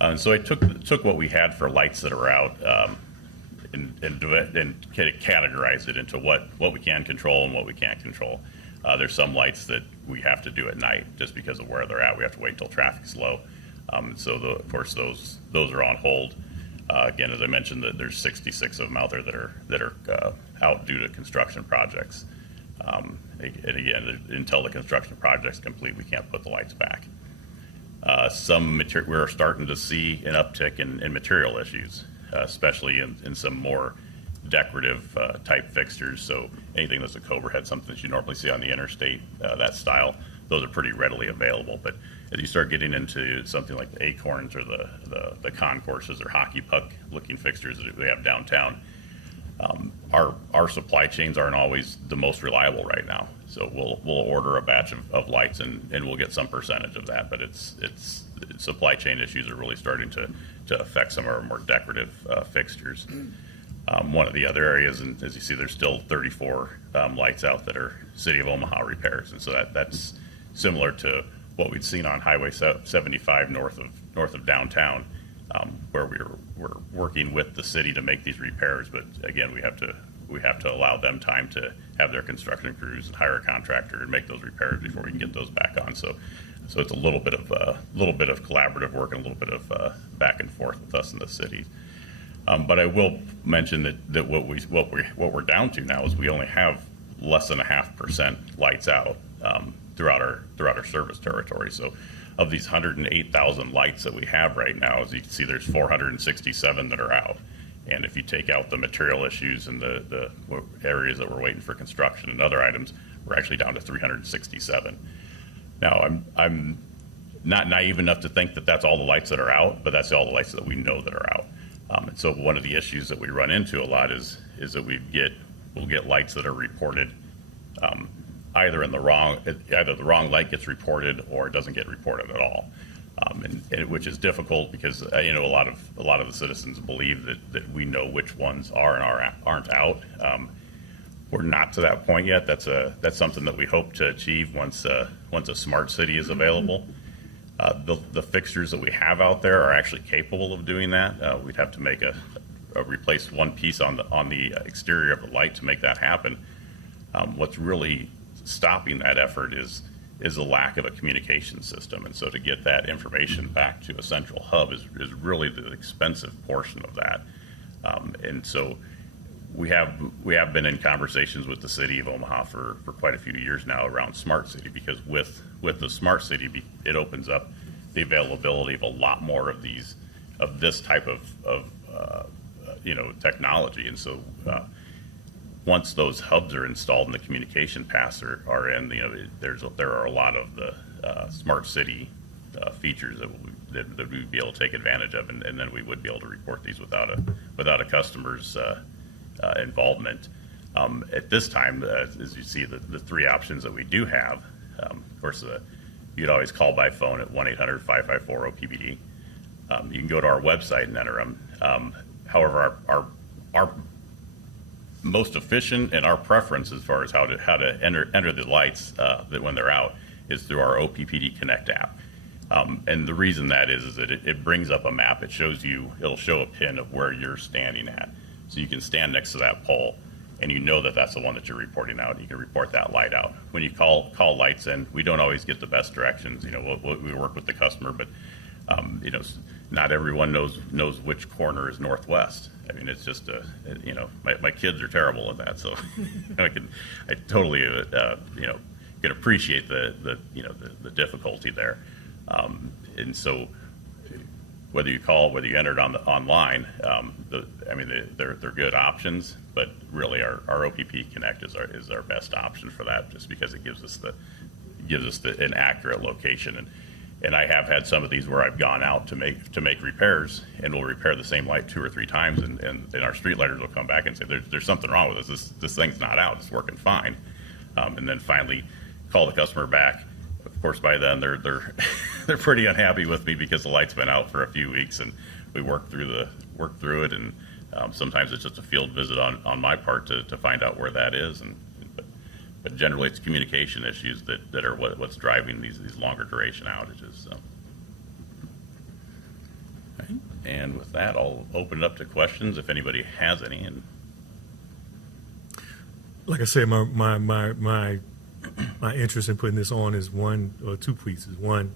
And so I took what we had for lights that are out, and categorize it into what we can control and what we can't control. There's some lights that we have to do at night just because of where they're at. We have to wait until traffic's low. So of course those are on hold. Again, as I mentioned, that there's 66 of them out there that are out due to construction projects. And again, until the construction project's complete, we can't put the lights back. We're starting to see an uptick in material issues, especially in some more decorative type fixtures. So anything that's a cobra head, something that you normally see on the interstate, that style, those are pretty readily available. But as you start getting into something like the acorns or the concourses or hockey puck looking fixtures that we have downtown, our supply chains aren't always the most reliable right now. So we'll order a batch of lights and we'll get some percentage of that, but it's supply chain issues are really starting to affect some of our more decorative fixtures. One of the other areas, and as you see, there's still 34 lights out that are City of Omaha repairs, and so that's similar to what we'd seen on Highway 75 north of downtown, where we're working with the city to make these repairs. But again, we have to allow them time to have their construction crews and hire a contractor and make those repairs before we can get those back on. So it's a little bit of collaborative work and a little bit of back and forth with us in the city. But I will mention that what we're down to now is we only have less than 0.5% lights out throughout our service territory. So of these 108,000 lights that we have right now, as you can see, there's 467 that are out. And if you take out the material issues and the areas that we're waiting for construction and other items, we're actually down to 367. Now, I'm not naive enough to think that that's all the lights that are out, but that's all the lights that we know that are out. And so one of the issues that we run into a lot is that we'll get lights that are reported either the wrong light gets reported or it doesn't get reported at all, and which is difficult because a lot of the citizens believe that we know which ones are and aren't out. We're not to that point yet. That's something that we hope to achieve once a smart city is available. The fixtures that we have out there are actually capable of doing that. We'd have to make replace one piece on the exterior of the light to make that happen. What's really stopping that effort is the lack of a communication system, and so to get that information back to a central hub is really the expensive portion of that. And so we have been in conversations with the City of Omaha for quite a few years now around Smart City, because with the Smart City, it opens up the availability of a lot more of this type of technology. And so once those hubs are installed and the communication paths are in, there are a lot of the Smart City features that we'd be able to take advantage of, and then we would be able to report these without a customer's involvement. At this time, as you see, the three options that we do have, of course, you'd always call by phone at 1-800-554-OPPD. You can go to our website and enter them. However, our most efficient and our preference as far as how to enter the lights that when they're out is through our OPPD Connect app. And the reason that is that it brings up a map. It'll show a pin of where you're standing at. So you can stand next to that pole and you know that that's the one that you're reporting out. You can report that light out. When you call lights in, we don't always get the best directions. We work with the customer, but not everyone knows which corner is northwest. I mean, it's just my kids are terrible at that, so I totally can appreciate the difficulty there. And so whether you call, whether you enter it online, they're good options, but really our OPP Connect is our best option for that, just because it gives us an accurate location. And I have had some of these where I've gone out to make repairs, and we'll repair the same light 2 or 3 times, and our street lighters will come back and say there's something wrong with this thing's not out, it's working fine, and then finally call the customer back. Of course, by then they're they're pretty unhappy with me because the light's been out for a few weeks, and we work through it, and sometimes it's just a field visit on my part to find out where that is, but generally it's communication issues that are what's driving these longer duration outages. So, okay. And with that, I'll open it up to questions if anybody has any. And Like I said, my interest in putting this on is one or two pieces. One,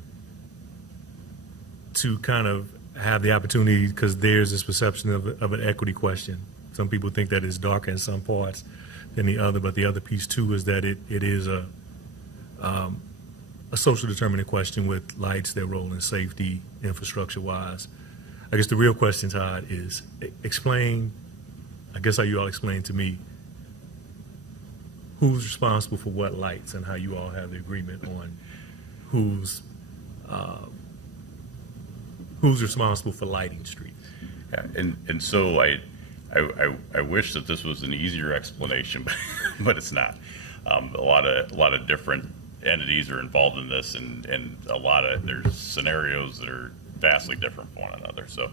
to kind of have the opportunity, because there's this perception of an equity question. Some people think that it's darker in some parts than the other, but the other piece too is that it is a social determinant question with lights, their role in safety, infrastructure-wise. I guess the real question, Todd, is explain, I guess how you all explain to me, who's responsible for what lights and how you all have the agreement on who's responsible for lighting streets. yeah, and so I wish that this was an easier explanation, but it's not. A lot of different entities are involved in this, and there's scenarios that are vastly different from one another. So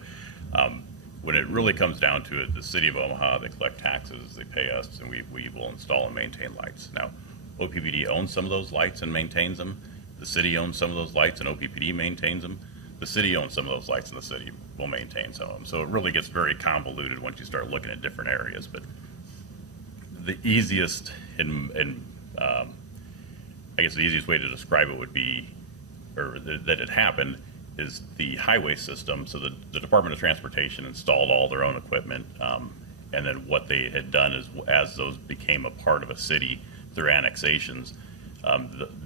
when it really comes down to it, the city of Omaha, they collect taxes, they pay us, and we will install and maintain lights. Now, OPPD owns some of those lights and maintains them. The city owns some of those lights and OPPD maintains them. The city owns some of those lights and the city will maintain some of them. So it really gets very convoluted once you start looking at different areas. But the easiest I guess the easiest way to describe it would be, or that it happened, is the highway system. So the Department of Transportation installed all their own equipment, and then what they had done is, as those became a part of a city through annexations,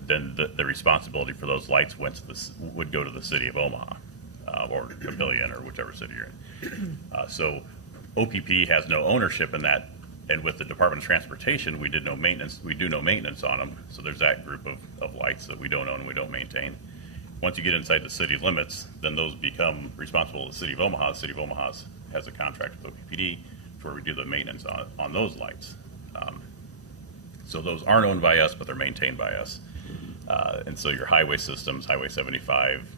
then the responsibility for those lights would go to the city of Omaha, or Papillion, or whichever city you're in. So OPP has no ownership in that, and with the Department of Transportation, we do no maintenance on them. So there's that group of lights that we don't own and we don't maintain. Once you get inside the city limits, then those become responsible to the city of Omaha. The city of Omaha has a contract with OPPD to where we do the maintenance on those lights. So those aren't owned by us, but they're maintained by us. And so your highway systems, Highway 75,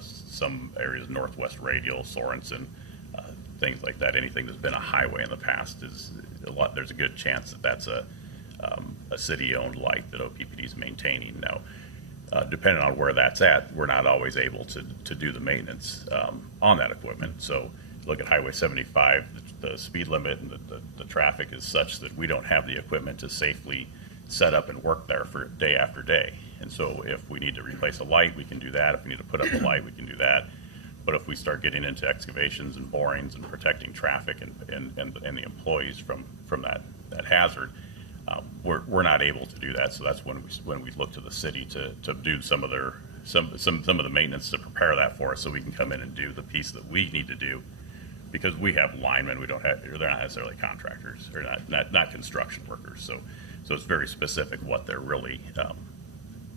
some areas, Northwest Radial, Sorensen, things like that, anything that's been a highway in the past there's a good chance that that's a city-owned light that OPPD is maintaining. Now, depending on where that's at, we're not always able to do the maintenance on that equipment. So look at Highway 75, the speed limit and the traffic is such that we don't have the equipment to safely set up and work there for day after day. And so if we need to replace a light, we can do that. If we need to put up a light, we can do that. But if we start getting into excavations and borings and protecting traffic and the employees from that hazard, we're not able to do that. So that's when we look to the city to do some of the maintenance to prepare that for us, so we can come in and do the piece that we need to do, because we have linemen. They're not necessarily contractors, or not construction workers. So it's very specific what they're really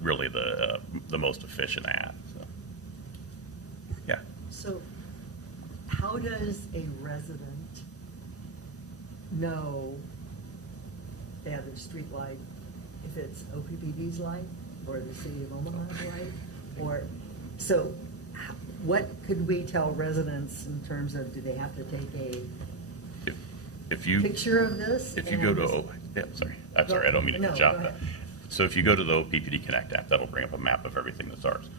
the most efficient at. So, yeah. So how does a resident know they have a street light, if it's OPPD's light or the city of Omaha's light? Or, so what could we tell residents in terms of, do they have to take a picture of this? If you go to, I'm sorry, I don't mean to jump. So if you go to the OPPD Connect app, that'll bring up a map of everything that's ours.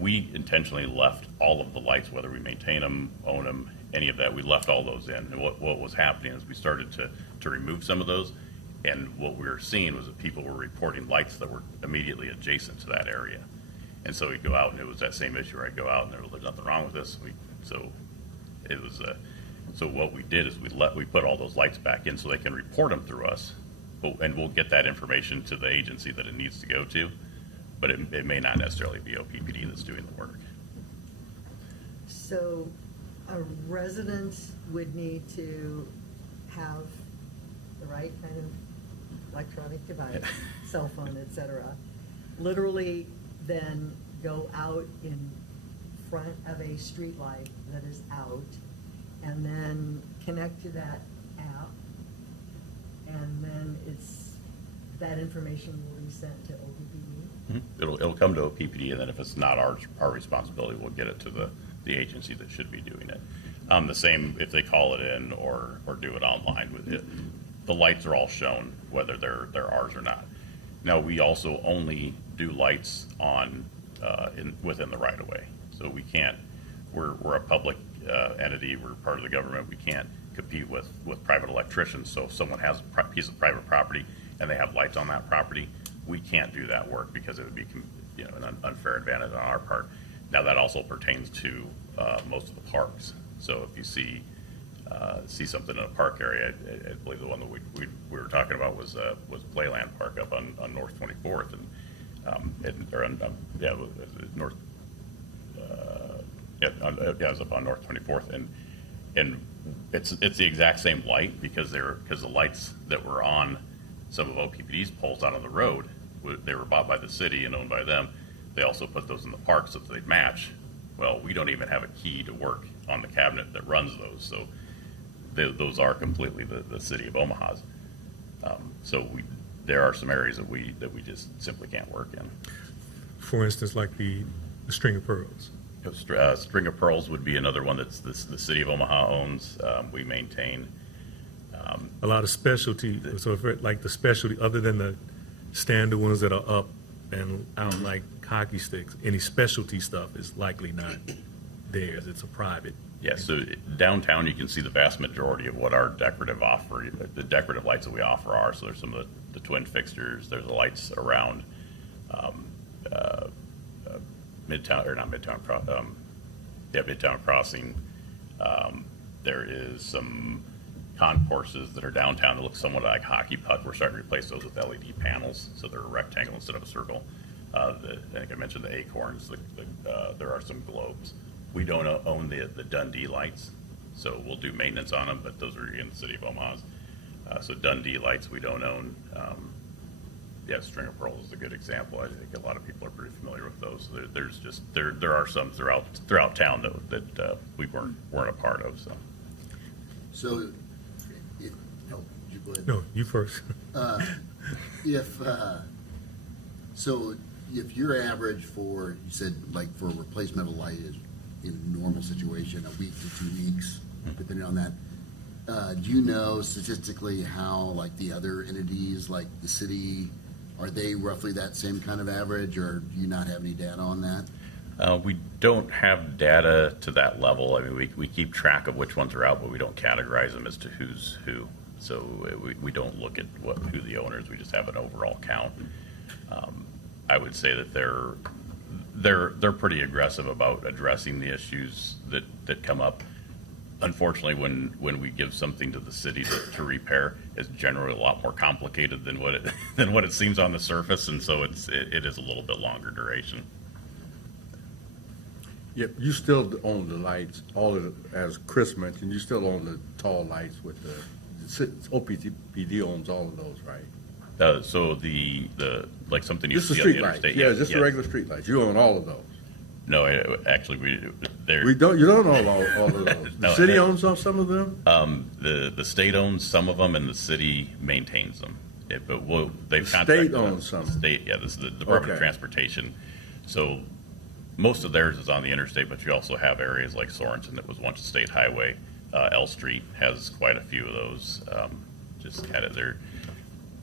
We intentionally left all of the lights, whether we maintain them, own them, any of that, we left all those in. And what was happening is we started to remove some of those, and what we were seeing was that people were reporting lights that were immediately adjacent to that area. And so we'd go out, and it was that same issue where I'd go out, and there's nothing wrong with this. So what we did is we put all those lights back in so they can report them through us, and we'll get that information to the agency that it needs to go to, but it may not necessarily be OPPD that's doing the work. So a resident would need to have the right kind of electronic device, cell phone, et cetera, literally then go out in front of a street light that is out, and then connect to that app, and then that information will be sent to OPPD? It'll come to OPPD, and then if it's not our responsibility, we'll get it to the agency that should be doing it. The same if they call it in or do it online with it. The lights are all shown, whether they're ours or not. Now, we also only do lights on within the right of way. So we can't, we're a public entity, we're part of the government, we can't compete with private electricians. So if someone has a piece of private property and they have lights on that property, we can't do that work because it would be an unfair advantage on our part. Now, that also pertains to most of the parks. So if you see something in a park area, I believe the one that we were talking about was Playland Park up on North 24th, it was up on North 24th, and it's the exact same light because the lights that were on some of OPPD's poles out on the road, they were bought by the city and owned by them. They also put those in the park so that they'd match. Well, we don't even have a key to work on the cabinet that runs those, so those are completely the city of Omaha's. So there are some areas that we just simply can't work in. For instance, like the string of pearls. String of Pearls would be another one that's the city of Omaha owns. We maintain. A lot of specialty, so like the specialty, other than the standard ones that are up and out like hockey sticks, any specialty stuff is likely not theirs. It's a private. Yeah, so downtown you can see the vast majority of what our decorative lights that we offer are. So there's some of the twin fixtures. There's the lights around Midtown Crossing. There is some concourses that are downtown that look somewhat like hockey puck. We're starting to replace those with LED panels, so they're a rectangle instead of a circle. I think I mentioned the acorns. There are some globes. We don't own the Dundee lights, so we'll do maintenance on them, but those are in the city of Omaha's. So Dundee lights we don't own. String of Pearls is a good example. I think a lot of people are pretty familiar with those. There are some throughout town though that we weren't a part of. So, you go ahead. No, you first. If your average for, you said like for a replacement of light is in a normal situation, a week to 2 weeks, depending on that, do you know statistically how like the other entities, like the city, are they roughly that same kind of average, or do you not have any data on that? We don't have data to that level. I mean, we keep track of which ones are out, but we don't categorize them as to who's who. So we don't look at who the owners. We just have an overall count. I would say that they're pretty aggressive about addressing the issues that come up. Unfortunately, when we give something to the city to repair, it's generally a lot more complicated than what it seems on the surface, and so it is a little bit longer duration. Yep, you still own the lights, as Chris mentioned, you still own the tall lights with the OPPD owns all of those, right? So the like something you Just the see on the street lights, interstate. yeah, just the regular street lights, you own all of those. No, actually, you don't own all of those. The city owns some of them? The state owns some of them, and the city maintains them. They've The contracted state owns some. This is the Department of Okay. Transportation. So most of theirs is on the interstate, but you also have areas like Sorensen that was once a state highway. L Street has quite a few of those. They're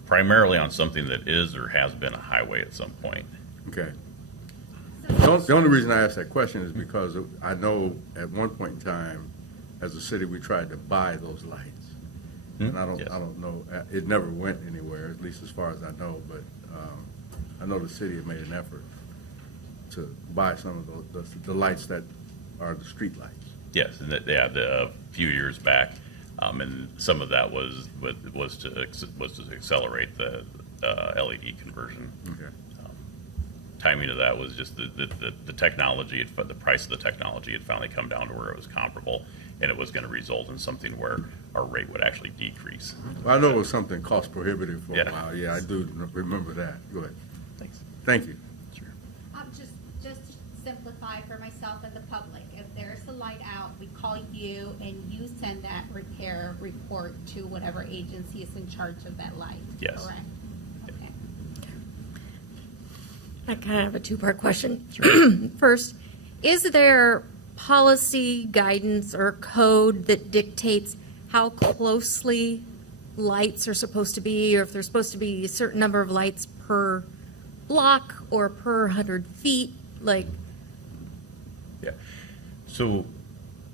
primarily on something that is or has been a highway at some point. Okay. The only reason I asked that question is because I know at one point in time, as a city, we tried to buy those lights. And I don't know, it never went anywhere, at least as far as I know, but I know the city had made an effort to buy some of the lights that are the street lights. Yes, and a few years back, And some of that was to accelerate the LED conversion. Okay. Timing of that was just the technology, the price of the technology had finally come down to where it was comparable, and it was going to result in something where our rate would actually decrease. Well, I know it was something cost prohibitive for Yeah. a while. Yeah, I do remember that. Go ahead. Thanks. Thank you. Just to simplify for myself and the public, if there's a light out, we call you and you send that repair report to whatever agency is in charge of that light, Yes. correct? Okay. I kind of have a two-part question. First, is there policy, guidance, or code that dictates how closely lights are supposed to be, or if there's supposed to be a certain number of lights per block or per 100 feet? Like, Yeah. So,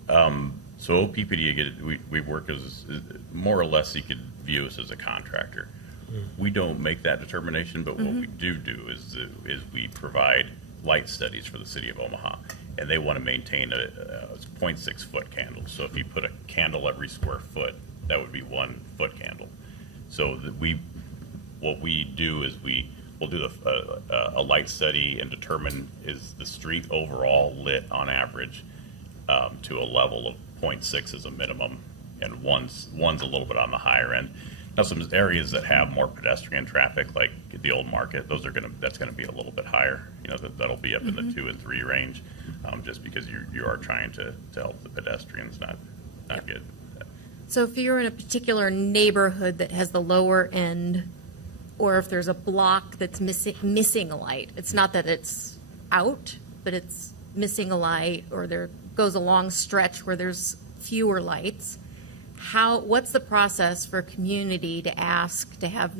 OPPD, again, we work as, more or less you could view us as a contractor. We don't make that determination, but what we do is we provide light studies for the city of Omaha, and they want to maintain a 0.6 foot candle. So if you put a candle every square foot, that would be 1 foot candle. So what we do is we'll do a light study and determine is the street overall lit on average to a level of 0.6 as a minimum, and one's a little bit on the higher end. Now, some areas that have more pedestrian traffic, like the old market, that's gonna be a little bit higher. You know, that'll be up in the 2 and 3 range, just because you are trying to help the pedestrians not get. so if you're in a particular neighborhood that has the lower end, or if there's a block that's missing a light, it's not that it's out, but it's missing a light, or there goes a long stretch where there's fewer lights, what's the process for community to ask to have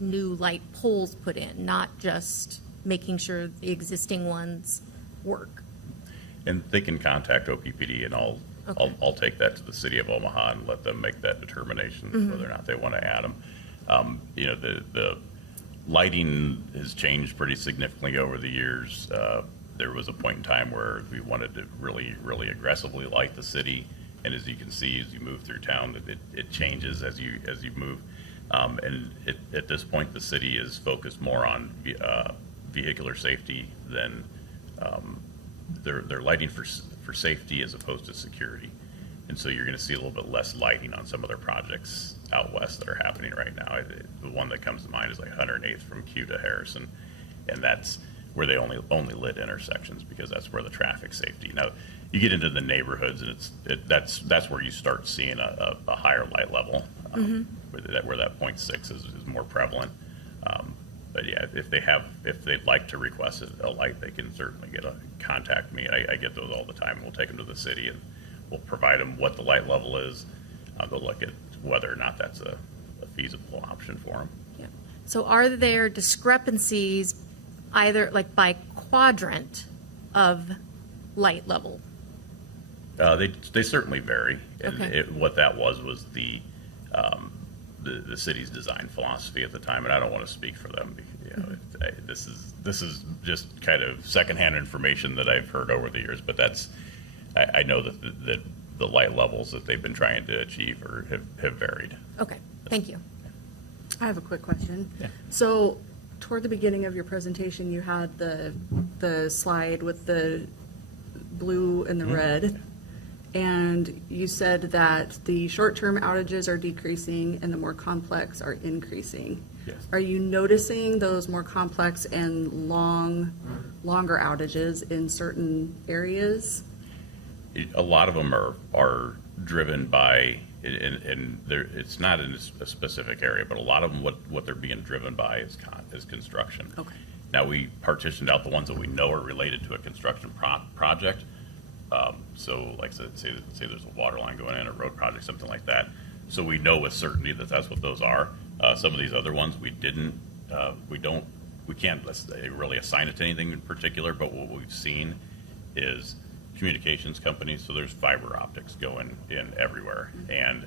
new light poles put in, not just making sure the existing ones work? And they can contact OPPD, and I'll take that to the city of Omaha and let them make that determination whether or not they want to add them. You know, the lighting has changed pretty significantly over the years. There was a point in time where we wanted to really, really aggressively light the city, and as you can see, as you move through town, it changes as you move. And at this point, the city is focused more on vehicular safety than they're lighting for safety as opposed to security. And so you're going to see a little bit less lighting on some of their projects out west that are happening right now. The one that comes to mind is like 108th from Q to Harrison, and that's where they only lit intersections because that's where the traffic safety. Now, you get into the neighborhoods, and that's where you start seeing a higher light level, where that 0.6 is more prevalent. But yeah, if they'd like to request a light, they can certainly contact me. I get those all the time. We'll take them to the city and we'll provide them what the light level is. They'll look at whether or not that's a feasible option for them. Yeah. So are there discrepancies either like by quadrant of light level? They certainly vary, and Okay. what that was the city's design philosophy at the time, and I don't want to speak for them. You know, this is just kind of secondhand information that I've heard over the years, but I know that the light levels that they've been trying to achieve have varied. Okay, thank you. I have a quick question. Yeah. So toward the beginning of your presentation, you had the slide with the blue and the red. And you said that the short-term outages are decreasing and the more complex are increasing. Yes. Are you noticing those more complex and longer outages in certain areas? A lot of them are driven by, and it's not in a specific area, but a lot of them, what they're being driven by is construction. Okay. Now, we partitioned out the ones that we know are related to a construction project. So like say there's a water line going in, a road project, something like that. So we know with certainty that that's what those are. Some of these other ones we can't really assign it to anything in particular, but what we've seen is communications companies. So there's fiber optics going in everywhere. And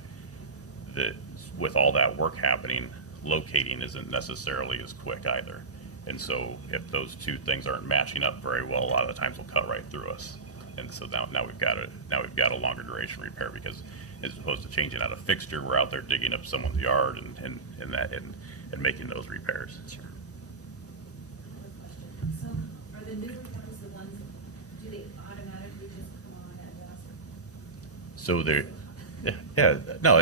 with all that work happening, locating isn't necessarily as quick either. And so if those two things aren't matching up very well, a lot of the times they'll cut right through us. And so now we've got a longer duration repair because as opposed to changing out a fixture. We're out there digging up someone's yard and making those repairs. Sure. So are the newer ones the ones, do they automatically just come on at dusk? So there, yeah, no,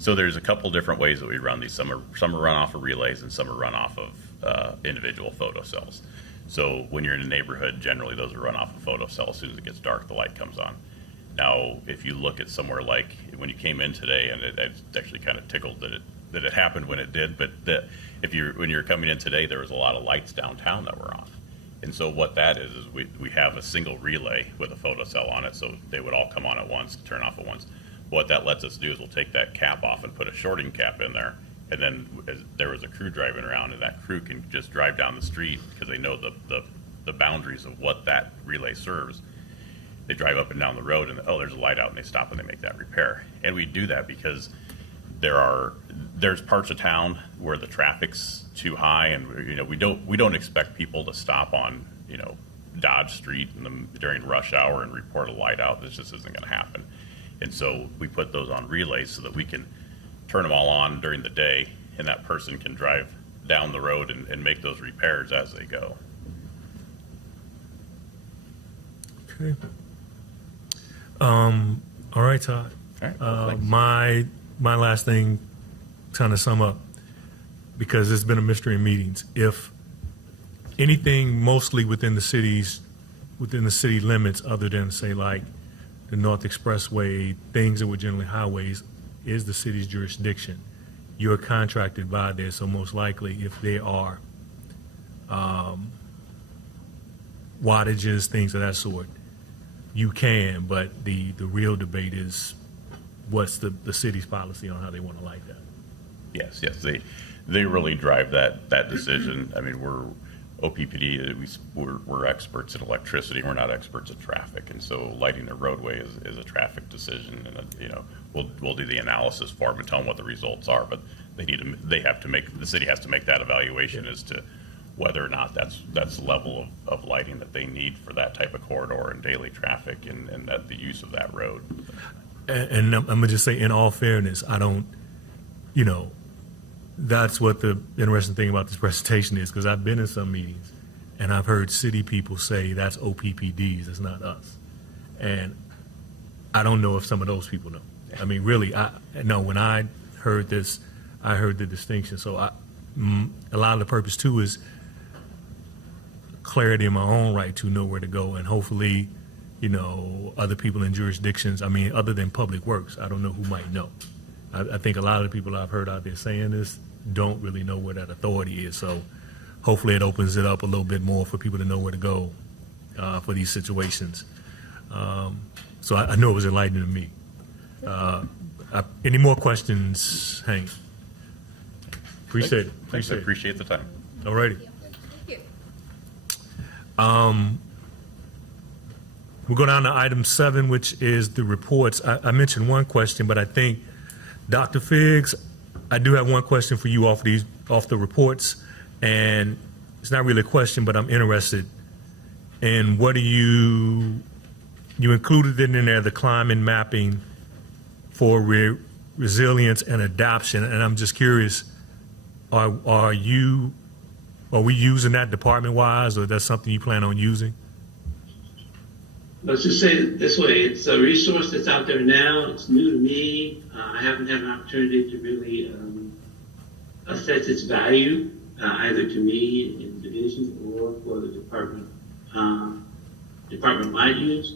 so there's a couple different ways that we run these. Some are run off of relays and some are run off of individual photo cells. So when you're in a neighborhood, generally those are run off of photo cells. As soon as it gets dark, the light comes on. Now, if you look at somewhere like when you came in today, and it's actually kind of tickled that it happened when it did, but when you're coming in today, there was a lot of lights downtown that were off. And so what that is we have a single relay with a photo cell on it, so they would all come on at once, turn off at once. What that lets us do is we'll take that cap off and put a shorting cap in there, and then there was a crew driving around, and that crew can just drive down the street because they know the boundaries of what that relay serves. They drive up and down the road, and there's a light out, and they stop and they make that repair. And we do that because there's parts of town where the traffic's too high, and we don't expect people to stop on Dodge Street during rush hour and report a light out. This just isn't going to happen. And so we put those on relays so that we can turn them all on during the day, and that person can drive down the road and make those repairs as they go. Okay. All right, Todd. All right, well, thanks. My last thing, kind of sum up, because it's been a mystery in meetings. If anything, mostly within the city limits, other than say like the North Expressway, things that were generally highways, is the city's jurisdiction. You're contracted by there, so most likely, if there are wattages, things of that sort, you can, but the real debate is what's the city's policy on how they want to light that. Yes, they really drive that decision. I mean, we're OPPD, we're experts in electricity. We're not experts in traffic, and so lighting a roadway is a traffic decision. And we'll do the analysis for them and tell them what the results are. But the city has to make that evaluation as to whether or not that's the level of lighting that they need for that type of corridor and daily traffic and that the use of that road. And I'm gonna just say, in all fairness, I don't, that's what the interesting thing about this presentation is, because I've been in some meetings and I've heard city people say that's OPPDs, it's not us. And I don't know if some of those people know. I mean, really, when I heard this, I heard the distinction. So a lot of the purpose too is clarity in my own right to know where to go, and hopefully, other people in jurisdictions, I mean, other than Public Works, I don't know who might know. I think a lot of the people I've heard out there saying this don't really know where that authority is. So hopefully it opens it up a little bit more for people to know where to go for these situations. So I know it was enlightening to me. Any more questions, Hank? Appreciate it. Thanks, I appreciate the time. All righty. Thank you. We'll go down to item 7, which is the reports. I mentioned one question, but I think, Dr. Figgs, I do have one question for you off the reports, and it's not really a question, but I'm interested in what you included in there, the climate mapping for resilience and adaptation, and I'm just curious, are we using that department-wise, or that's something you plan on using? Let's just say it this way, it's a resource that's out there now, it's new to me, I haven't had an opportunity to really assess its value, either to me in divisions or for the department-wide use.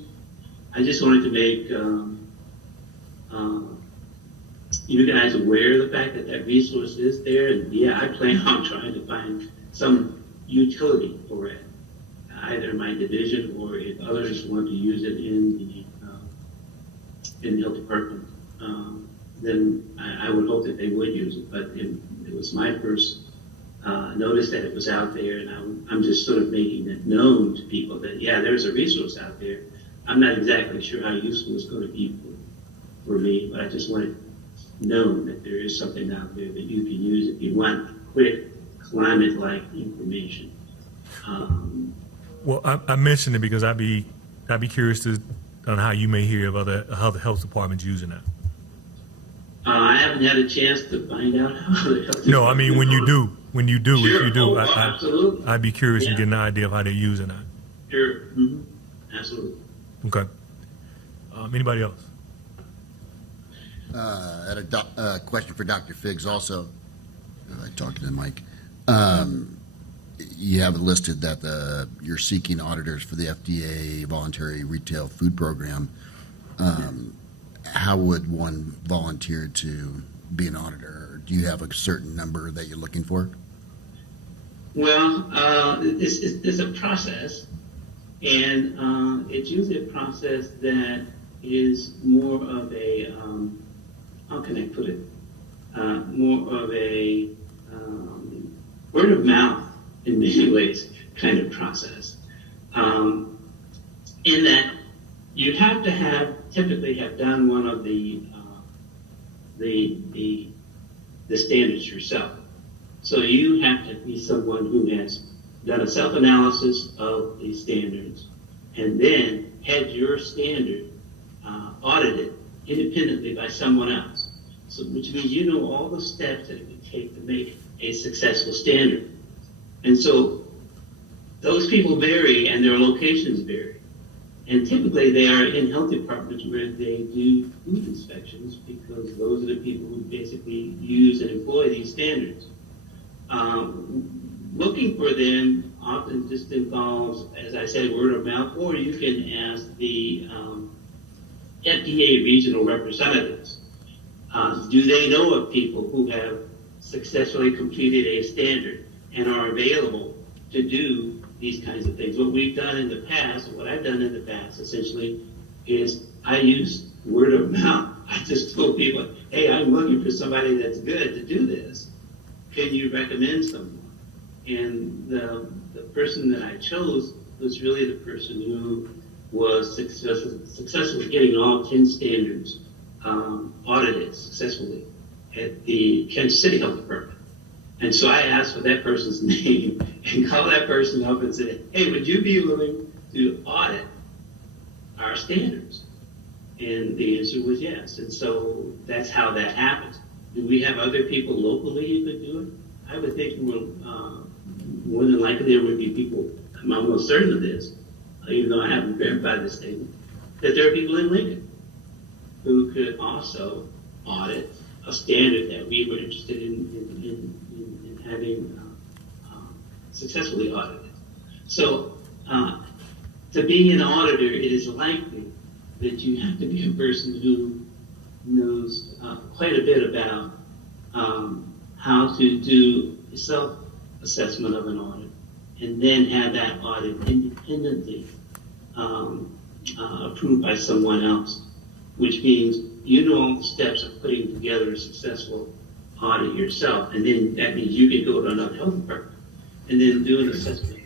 I just wanted to make you guys aware of the fact that resource is there, and yeah, I plan on trying to find some utility for it, either in my division or if others want to use it in the health department, then I would hope that they would use it. But it was my first notice that it was out there, and I'm just sort of making it known to people that, yeah, there's a resource out there. I'm not exactly sure how useful it's going to be for me, but I just want it known that there is something out there that you can use if you want quick climate-like information. Well, I mentioned it because I'd be curious to on how you may hear of other health departments using that? I haven't had a chance to find out how the health No, I mean, when you do, Sure. if you do, Absolutely. I'd be curious and Yeah. get an idea of how they're using that. Sure. Mhm. Absolutely. Okay. Anybody else? I had a question for Dr. Figgs also. Talking to the mic. You have it listed that you're seeking auditors for the FDA voluntary retail food program. How would one volunteer to be an auditor? Do you have a certain number that you're looking for? Well, it's a process, and it's usually a process that is more of a, how can I put it? More of a word of mouth in many ways kind of process. In that you have to typically have done one of the standards yourself. So you have to be someone who has done a self-analysis of the standards and then had your standard audited independently by someone else. So, which means you know all the steps that it would take to make a successful standard. And so those people vary and their locations vary. And typically they are in health departments where they do food inspections because those are the people who basically use and employ these standards. Looking for them often just involves, as I said, word of mouth, or you can ask the FDA regional representatives. Do they know of people who have successfully completed a standard and are available to do these kinds of things? What we've done in the past, or what I've done in the past, essentially, is I use word of mouth. I just told people, hey, I'm looking for somebody that's good to do this. Can you recommend someone? And the person that I chose was really the person who was successfully getting all 10 standards audited successfully at the Kansas City Health Department. And so I asked for that person's name and called that person up and said, hey, would you be willing to audit our standards? And the answer was yes. And so that's how that happens. Do we have other people locally who could do it? I would think more than likely there would be people, I'm almost certain of this, even though I haven't verified this statement, that there are people in Lincoln who could also audit a standard that we were interested in having successfully audited. So to be an auditor, it is likely that you have to be a person who knows quite a bit about how to do a self-assessment of an audit and then have that audit independently approved by someone else, which means you know all the steps of putting together a successful audit yourself, and then that means you can go to another health department and then do an assessment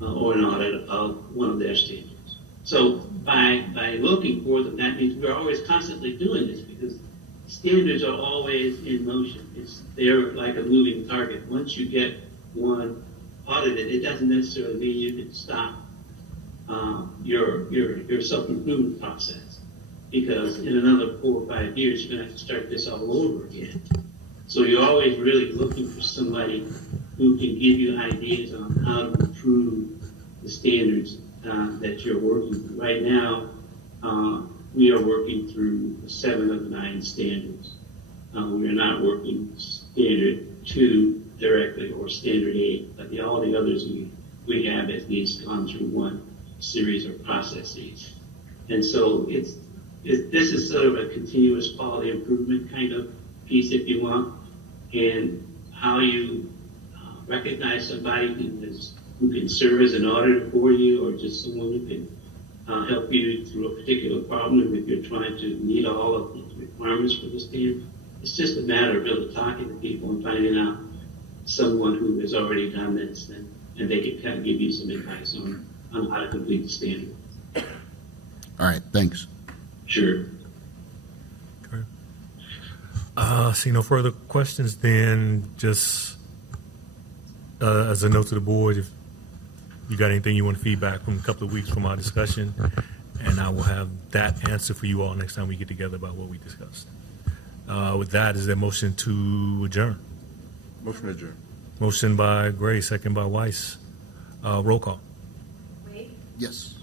or an audit of one of their standards. So by looking for them, that means we're always constantly doing this because standards are always in motion. They're like a moving target. Once you get one audited, it doesn't necessarily mean you can stop your self-improvement process, because in another 4 or 5 years, you're going to have to start this all over again. So you're always really looking for somebody who can give you ideas on how to improve the standards that you're working through. Right now, we are working through 7 of the 9 standards. We are not working standard 2 directly or standard 8, but all the others we have at least gone through one series of processes. And so this is sort of a continuous quality improvement kind of piece, if you want, and how you recognize somebody who can serve as an auditor for you, or just someone who can help you through a particular problem if you're trying to meet all of the requirements for the standard. It's just a matter of really talking to people and finding out someone who has already done this, and they can kind of give you some advice on how to complete the standard. All right, thanks. Sure. Okay. See no further questions, then just as a note to the board, if you got anything you want to feedback from a couple of weeks from our discussion, and and I will have that answer for you all next time we get together about what we discussed. With that, is there a motion to adjourn? Motion adjourned. Motion by Gray, second by Weiss. Roll call. Wade, Yes.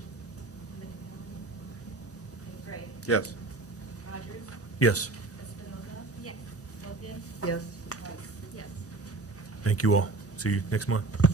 Gray, Yes. Rogers, Yes. Espinoza, Yes. Logan, Yes. Weiss. Yes. Thank you all. See you next month.